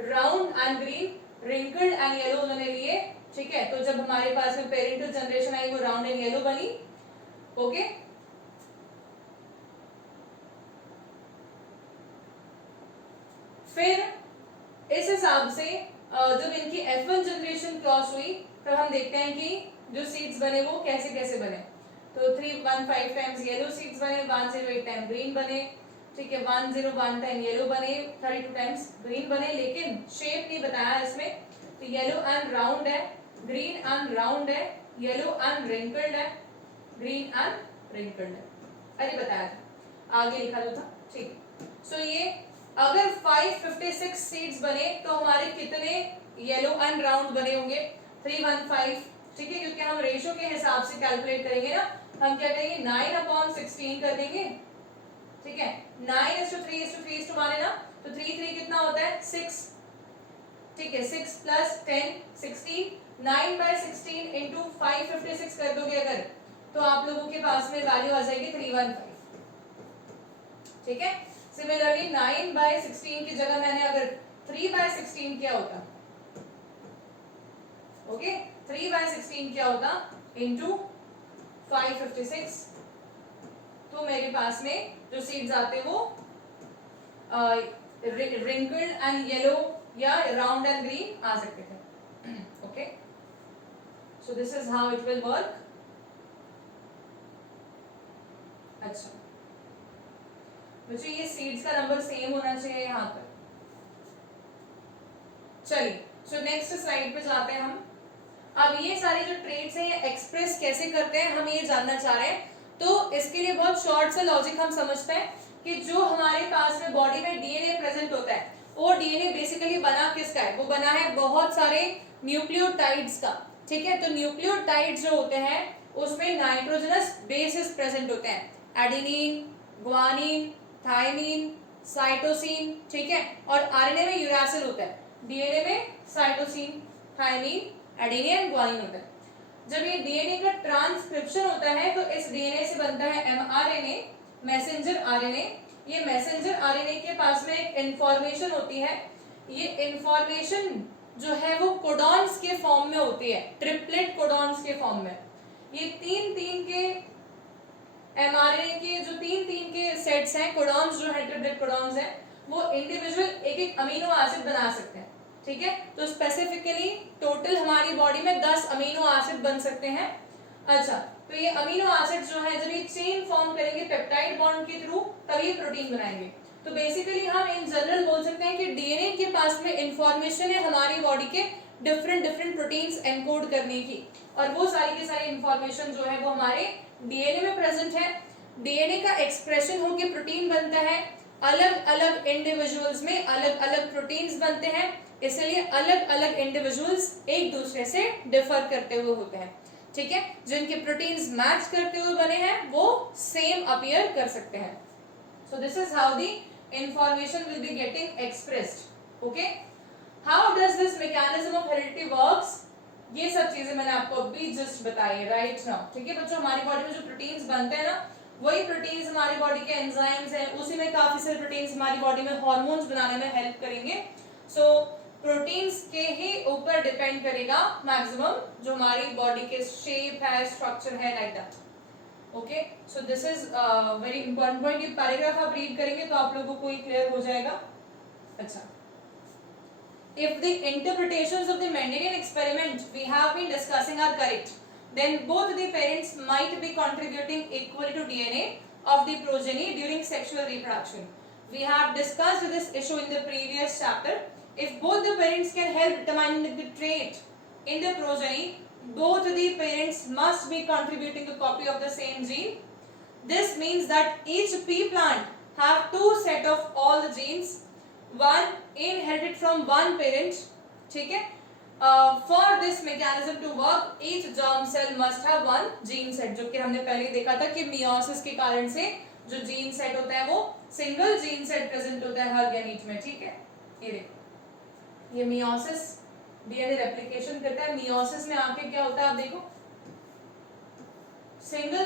Round and green, wrinkled and yellow उन्होंने लिए, ठीक है। तो जब हमारे पास में पेरेंटल जनरेशन आई वो राउंड एंड येलो बनी। ओके, फिर इस हिसाब से जब इनकी F1 जनरेशन क्रॉस हुई तब हम देखते हैं कि जो सीड्स बने वो कैसे कैसे बने। तो 315 टाइम्स येलो सीड्स बने, 108 टाइम ग्रीन बने, ठीक है, 101 टाइम येलो बने, 32 टाइम्स ग्रीन बने, लेकिन शेप नहीं बताया इसमें। तो येलो एंड राउंड है, ग्रीन एंड राउंड है, येलो एंड रिंकल्ड है, ग्रीन एंड रिंकल्ड है। अरे बताया था, आगे लिखा जो था, ठीक। सो ये अगर 556 सीड्स बने तो हमारे कितने येलो एंड राउंड बने होंगे? 315, ठीक है, क्योंकि हम रेशो के हिसाब से कैलकुलेट करेंगे ना। हम क्या करेंगे 9/16 कर देंगे, ठीक है, 9:3:3:1 है ना, तो 3 कितना होता है 6, ठीक है, 6 + 10 16, 9/16 इंटू 556 कर दोगे अगर तो आप लोगों के पास में वैल्यू आ जाएगी 315, ठीक है। सिमिलरली 9/16 की जगह मैंने अगर 3/16 किया होता, ओके, 3/16 क्या होता इंटू 556, तो मेरे पास में जो सीड्स आते वो रिंकल्ड एंड येलो या राउंड एंड ग्रीन आ सकते थे। Okay, so this is how it will work. अच्छा बच्चों, ये सीड्स का नंबर सेम होना चाहिए यहाँ पर। चलिए, सो नेक्स्ट स्लाइड पे जाते हैं हम। अब ये सारे जो ट्रेट्स हैं ये एक्सप्रेस कैसे करते हैं हम ये जानना चाह रहे हैं। तो इसके लिए बहुत शॉर्ट सा लॉजिक हम समझते हैं कि जो हमारे पास में बॉडी में डीएनए प्रेजेंट होता है वो डीएनए बेसिकली बना किसका है? वो बना है बहुत सारे न्यूक्लियोटाइड्स का, ठीक है। तो न्यूक्लियोटाइड्स जो होते हैं उसमें नाइट्रोजनस बेसेस प्रेजेंट होते हैं, एडेनिन, ग्वानिन, थाइमिन, साइटोसिन, ठीक है। और आरएनए में यूरासिल होता है, डीएनए में साइटोसिन, थाइमिन, एडेनिन, ग्वानिन होता है। जब ये डीएनए का ट्रांसक्रिप्शन होता है तो इस डीएनए से बनता है एमआरएनए, मैसेंजर आरएनए। ये मैसेंजर आरएनए के पास में एक इंफॉर्मेशन होती है, ये इंफॉर्मेशन जो है वो कोडॉन्स के फॉर्म में होती है, ट्रिपलेट कोडॉन्स के फॉर्म में। ये तीन के एमआरएनए के जो तीन के सेट्स हैं, कोडॉन्स जो है ट्रिपलेट कोडॉन्स हैं, वो इंडिविजुअल एक अमीनो एसिड बना सकते हैं, ठीक है। तो स्पेसिफिकली टोटल हमारी बॉडी में 10 अमीनो एसिड बन सकते हैं। अच्छा, तो ये अमीनो एसिड जो है जब ये चेन फॉर्म करेंगे पेप्टाइड बॉन्ड के थ्रू तभी प्रोटीन बनाएंगे। तो बेसिकली हम इन जनरल बोल सकते हैं कि डीएनए के पास में इंफॉर्मेशन है हमारी बॉडी के डिफरेंट प्रोटीन्स एनकोड करने की, और वो सारी की सारी इंफॉर्मेशन जो है वो हमारे डीएनए में प्रेजेंट है। डीएनए का एक्सप्रेशन होकर प्रोटीन बनता है, अलग अलग इंडिविजुअल्स में अलग अलग प्रोटीन्स बनते हैं, इसलिए अलग अलग इंडिविजुअल्स एक दूसरे से डिफर करते हुए होते हैं, ठीक है। जिनके प्रोटीन्स मैच करते हुए बने हैं वो सेम अपीयर कर सकते हैं। सो this is how the information will be getting expressed. Okay, how does this mechanism of heredity works? ये सब चीजें मैंने आपको अभी जस्ट बताई है राइट नाउ, ठीक है बच्चों। हमारी बॉडी में जो प्रोटीन्स बनते हैं ना वही प्रोटीन्स हमारी बॉडी के एंजाइम्स हैं, उसी में काफी सारे प्रोटीन्स हमारी बॉडी में हार्मोन्स बनाने में हेल्प करेंगे. सो प्रोटीन्स के ही ऊपर डिपेंड करेगा मैक्सिमम जो हमारी बॉडी के शेप है, स्ट्रक्चर है, like that. Okay, so this is very important point. ये पैराग्राफ आप रीड करेंगे तो आप लोगों को ये क्लियर हो जाएगा. अच्छा, if the interpretations of the Mendelian experiment we have been discussing are correct, then both the parents might be contributing equally to DNA of the progeny during sexual reproduction. We have discussed this issue in the previous chapter. If both the parents can help determining the trait in the progeny, both the parents must be contributing a copy of the same gene. This means that each pea plant have two set of all the genes, one inherited from one parent. ठीक है. For this mechanism to work, each germ cell must have one gene set. जो कि हमने पहले देखा था कि meiosis के कारण से जो gene set होता है वो single gene set present होता है हर gamete में. ठीक है, ये देखो, ये meiosis DNA replication करता है. meiosis में आके क्या होता है आप देखो, सिंगल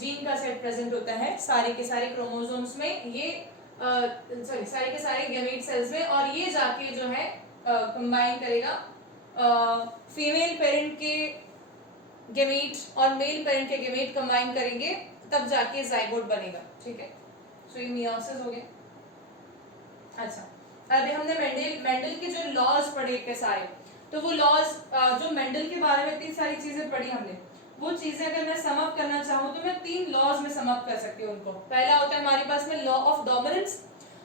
जीन का सेट प्रेजेंट होता है सारे के सारे क्रोमोसोम्स में, ये सारे के सारे गैमेट सेल्स में, और ये जाके जो है कंबाइन करेगा फीमेल पेरेंट के गैमेट और मेल पेरेंट के गैमेट कंबाइन करेंगे, तब जाके जाइगोट बनेगा. ठीक है, सो ये मियोसिस हो गया. अच्छा, अभी हमने मेंडल के जो लॉज पढ़े थे सारे, तो वो लॉज जो मेंडल के बारे में इतनी सारी चीजें पढ़ी हमने, वो चीजें अगर मैं सम अप करना चाहूँ तो मैं 3 लॉज में सम अप कर सकती हूँ उनको. पहला होता है हमारे पास में लॉ ऑफ डोमिनेंस.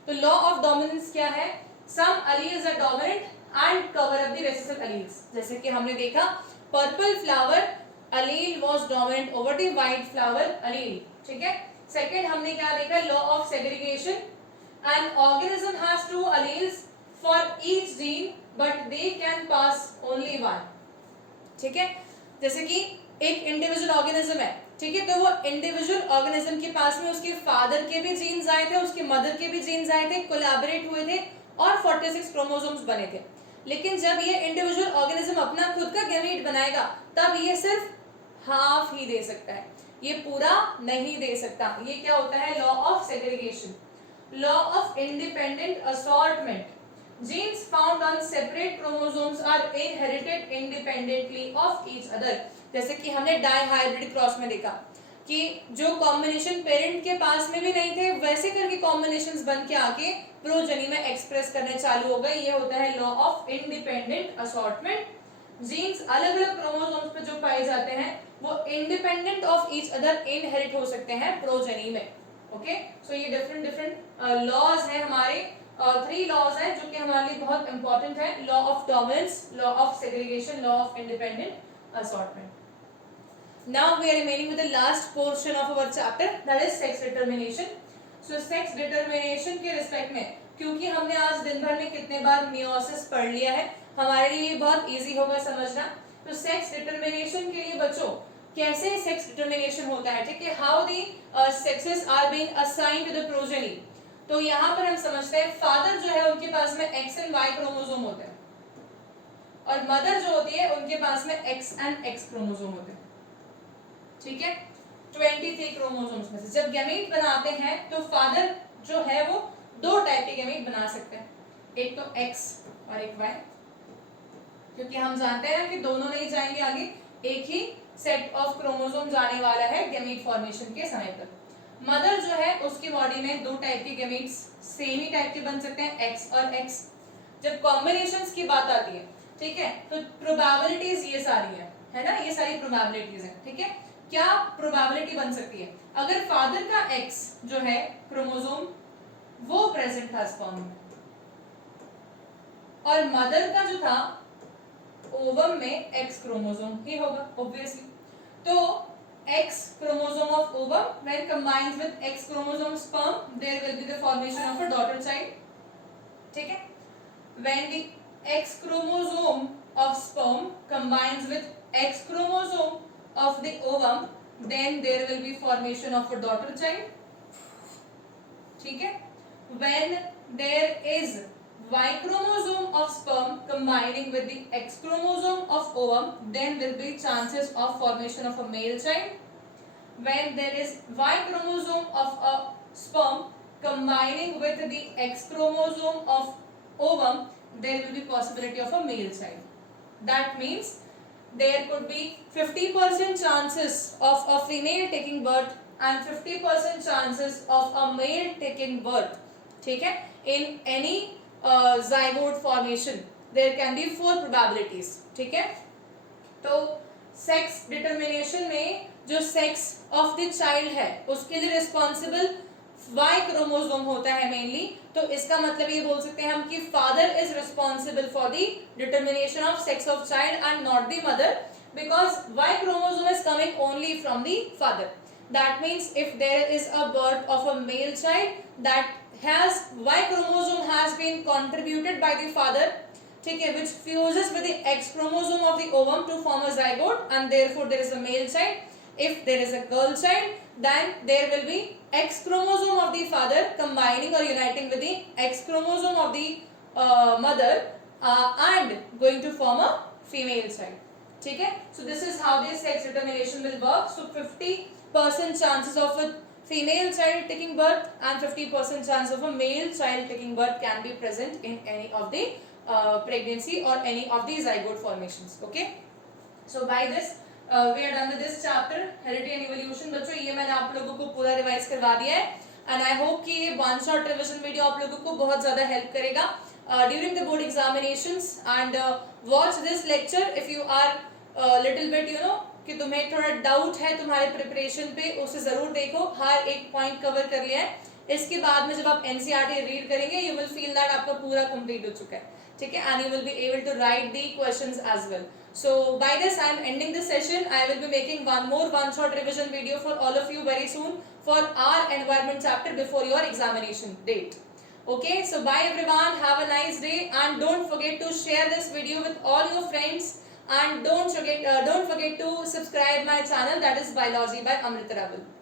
तो लॉ ऑफ डोमिनेंस क्या है? Some alleles are dominant and cover up the recessive alleles. जैसे कि हमने देखा purple flower allele was dominant over the white flower allele. ठीक है. सेकंड हमने क्या देखा? Law of segregation. An organism has 2 alleles for each gene but they can pass only one. ठीक है. जैसे कि एक इंडिविजुअल ऑर्गेनिज्म है, ठीक है, तो वो इंडिविजुअल ऑर्गेनिज्म के पास में उसके फादर के भी जीन्स आए थे, उसके मदर के भी जीन्स आए थे, कोलैबोरेट हुए थे और 46 क्रोमोसोम्स बने थे. लेकिन जब ये इंडिविजुअल ऑर्गेनिज्म अपना खुद का गैमेट बनाएगा तब ये सिर्फ हाफ ही दे सकता है, ये पूरा नहीं दे सकता. ये क्या होता है? Law of segregation. Law of independent assortment. Genes found on separate chromosomes are inherited independently of each other. जैसे कि हमने डाइहाइब्रिड क्रॉस में देखा कि जो कॉम्बिनेशन पेरेंट के पास में भी नहीं थे, वैसे करके कॉम्बिनेशंस बन के आके प्रोजेनी में एक्सप्रेस करने चालू हो गए. ये होता है law of independent assortment. Genes अलग अलग क्रोमोसोम्स पे जो पाए जाते हैं वो independent of each other inherit हो सकते हैं प्रोजेनी में. ओके, सो ये डिफरेंट लॉज है हमारे. 3 लॉज हैं जो कि हमारे लिए बहुत इंपॉर्टेंट है. Law of dominance, law of segregation, law of independent assortment. Now we are remaining with the last portion of our chapter, that is sex determination. So sex determination के रिस्पेक्ट में, क्योंकि हमने आज दिन भर में कितने बार मियोसिस पढ़ लिया है, हमारे लिए बहुत इजी होगा समझना. तो सेक्स डिटरमिनेशन के लिए बच्चों कैसे सेक्स डिटरमिनेशन होता है, ठीक है, how the sexes are being assigned to the progeny. तो यहाँ पर हम समझते हैं फादर जो है उनके पास में X एंड Y क्रोमोसोम होते हैं और मदर जो होती है उनके पास में X एंड X क्रोमोसोम होते हैं. ठीक है, 23 क्रोमोसोम्स में से जब गैमेट बनाते हैं तो फादर जो है वो 2 टाइप के गैमेट बना सकते हैं, एक तो X और एक Y, क्योंकि हम जानते हैं कि दोनों नहीं जाएंगे आगे, एक ही सेट ऑफ क्रोमोसोम जाने वाला है गैमेट फॉर्मेशन के समय पर. मदर जो है उसकी बॉडी में 2 टाइप के गैमेट्स सेम ही टाइप के बन सकते हैं, X और X. जब कॉम्बिनेशंस की बात आती है, ठीक है, तो प्रोबेबिलिटीज ये सारी है ना, ये सारी प्रोबेबिलिटीज हैं. ठीक है, क्या प्रोबेबिलिटी बन सकती है? अगर फादर का X जो है क्रोमोसोम वो प्रेजेंट था स्पर्म में और मदर का जो था ओवम में X क्रोमोसोम ही होगा ऑब्वियसली. तो X chromosome of ovum when combines with X chromosome sperm, there will be the formation of a daughter child. ठीक है, when the X chromosome of sperm combines with X chromosome of the ovum, then there will be formation of a daughter child. ठीक है, when there is Y chromosome of sperm combining with the X chromosome of ovum, then will be chances of formation of a male child. when there is Y chromosome of a sperm combining with the X chromosome of ovum, there will be possibility of a male child. That means there could be 50% chances of a female taking birth and 50% chances of a male taking birth. ठीक है? In any zygote formation, there can be 4 probabilities. ठीक है? तो sex determination में जो sex of the child है उसके लिए रिस्पॉन्सिबल वाई क्रोमोसोम होता है मेनली. तो इसका मतलब ये बोल सकते हैं हम कि father is responsible for the determination of sex of child and not the mother, because Y chromosome is coming only from the father. That means if there is a birth of a male child that has Y chromosome has been contributed by the father, ठीक है, which fuses with the X chromosome of the ovum to form a zygote and therefore there is a male child. If there is a girl child, then there will be X chromosome of the father combining or uniting with the X chromosome of the mother and going to form a female child. ठीक है? So this is how the sex determination will work. So 50% chances of a female child taking birth and 50% chance of a male child taking birth can be present in any of the pregnancy or any of the zygote formations. Okay? So by this we are done with this chapter, heredity and evolution. बच्चों ये मैंने आप लोगों को पूरा revise करवा दिया है and I hope कि ये one shot revision video आप लोगों को बहुत ज़्यादा help करेगा during the board examinations. And watch this lecture if you are little bit you know कि तुम्हें थोड़ा डाउट है तुम्हारे प्रिपरेशन पे, उसे जरूर देखो. हर एक पॉइंट कवर कर लिया है. इसके बाद में जब आप एनसीईआरटी रीड करेंगे यू विल फील दैट आपका पूरा कंप्लीट हो चुका है. ठीक है? And you will be able to write the questions as well. So by this I am ending this session. I will be making one more one shot revision video for all of you very soon for our environment chapter before your examination date. Okay, so bye everyone, have a nice day and don't forget to share this video with all your friends. And don't forget to subscribe my channel, that is Biology by Amrita Raval.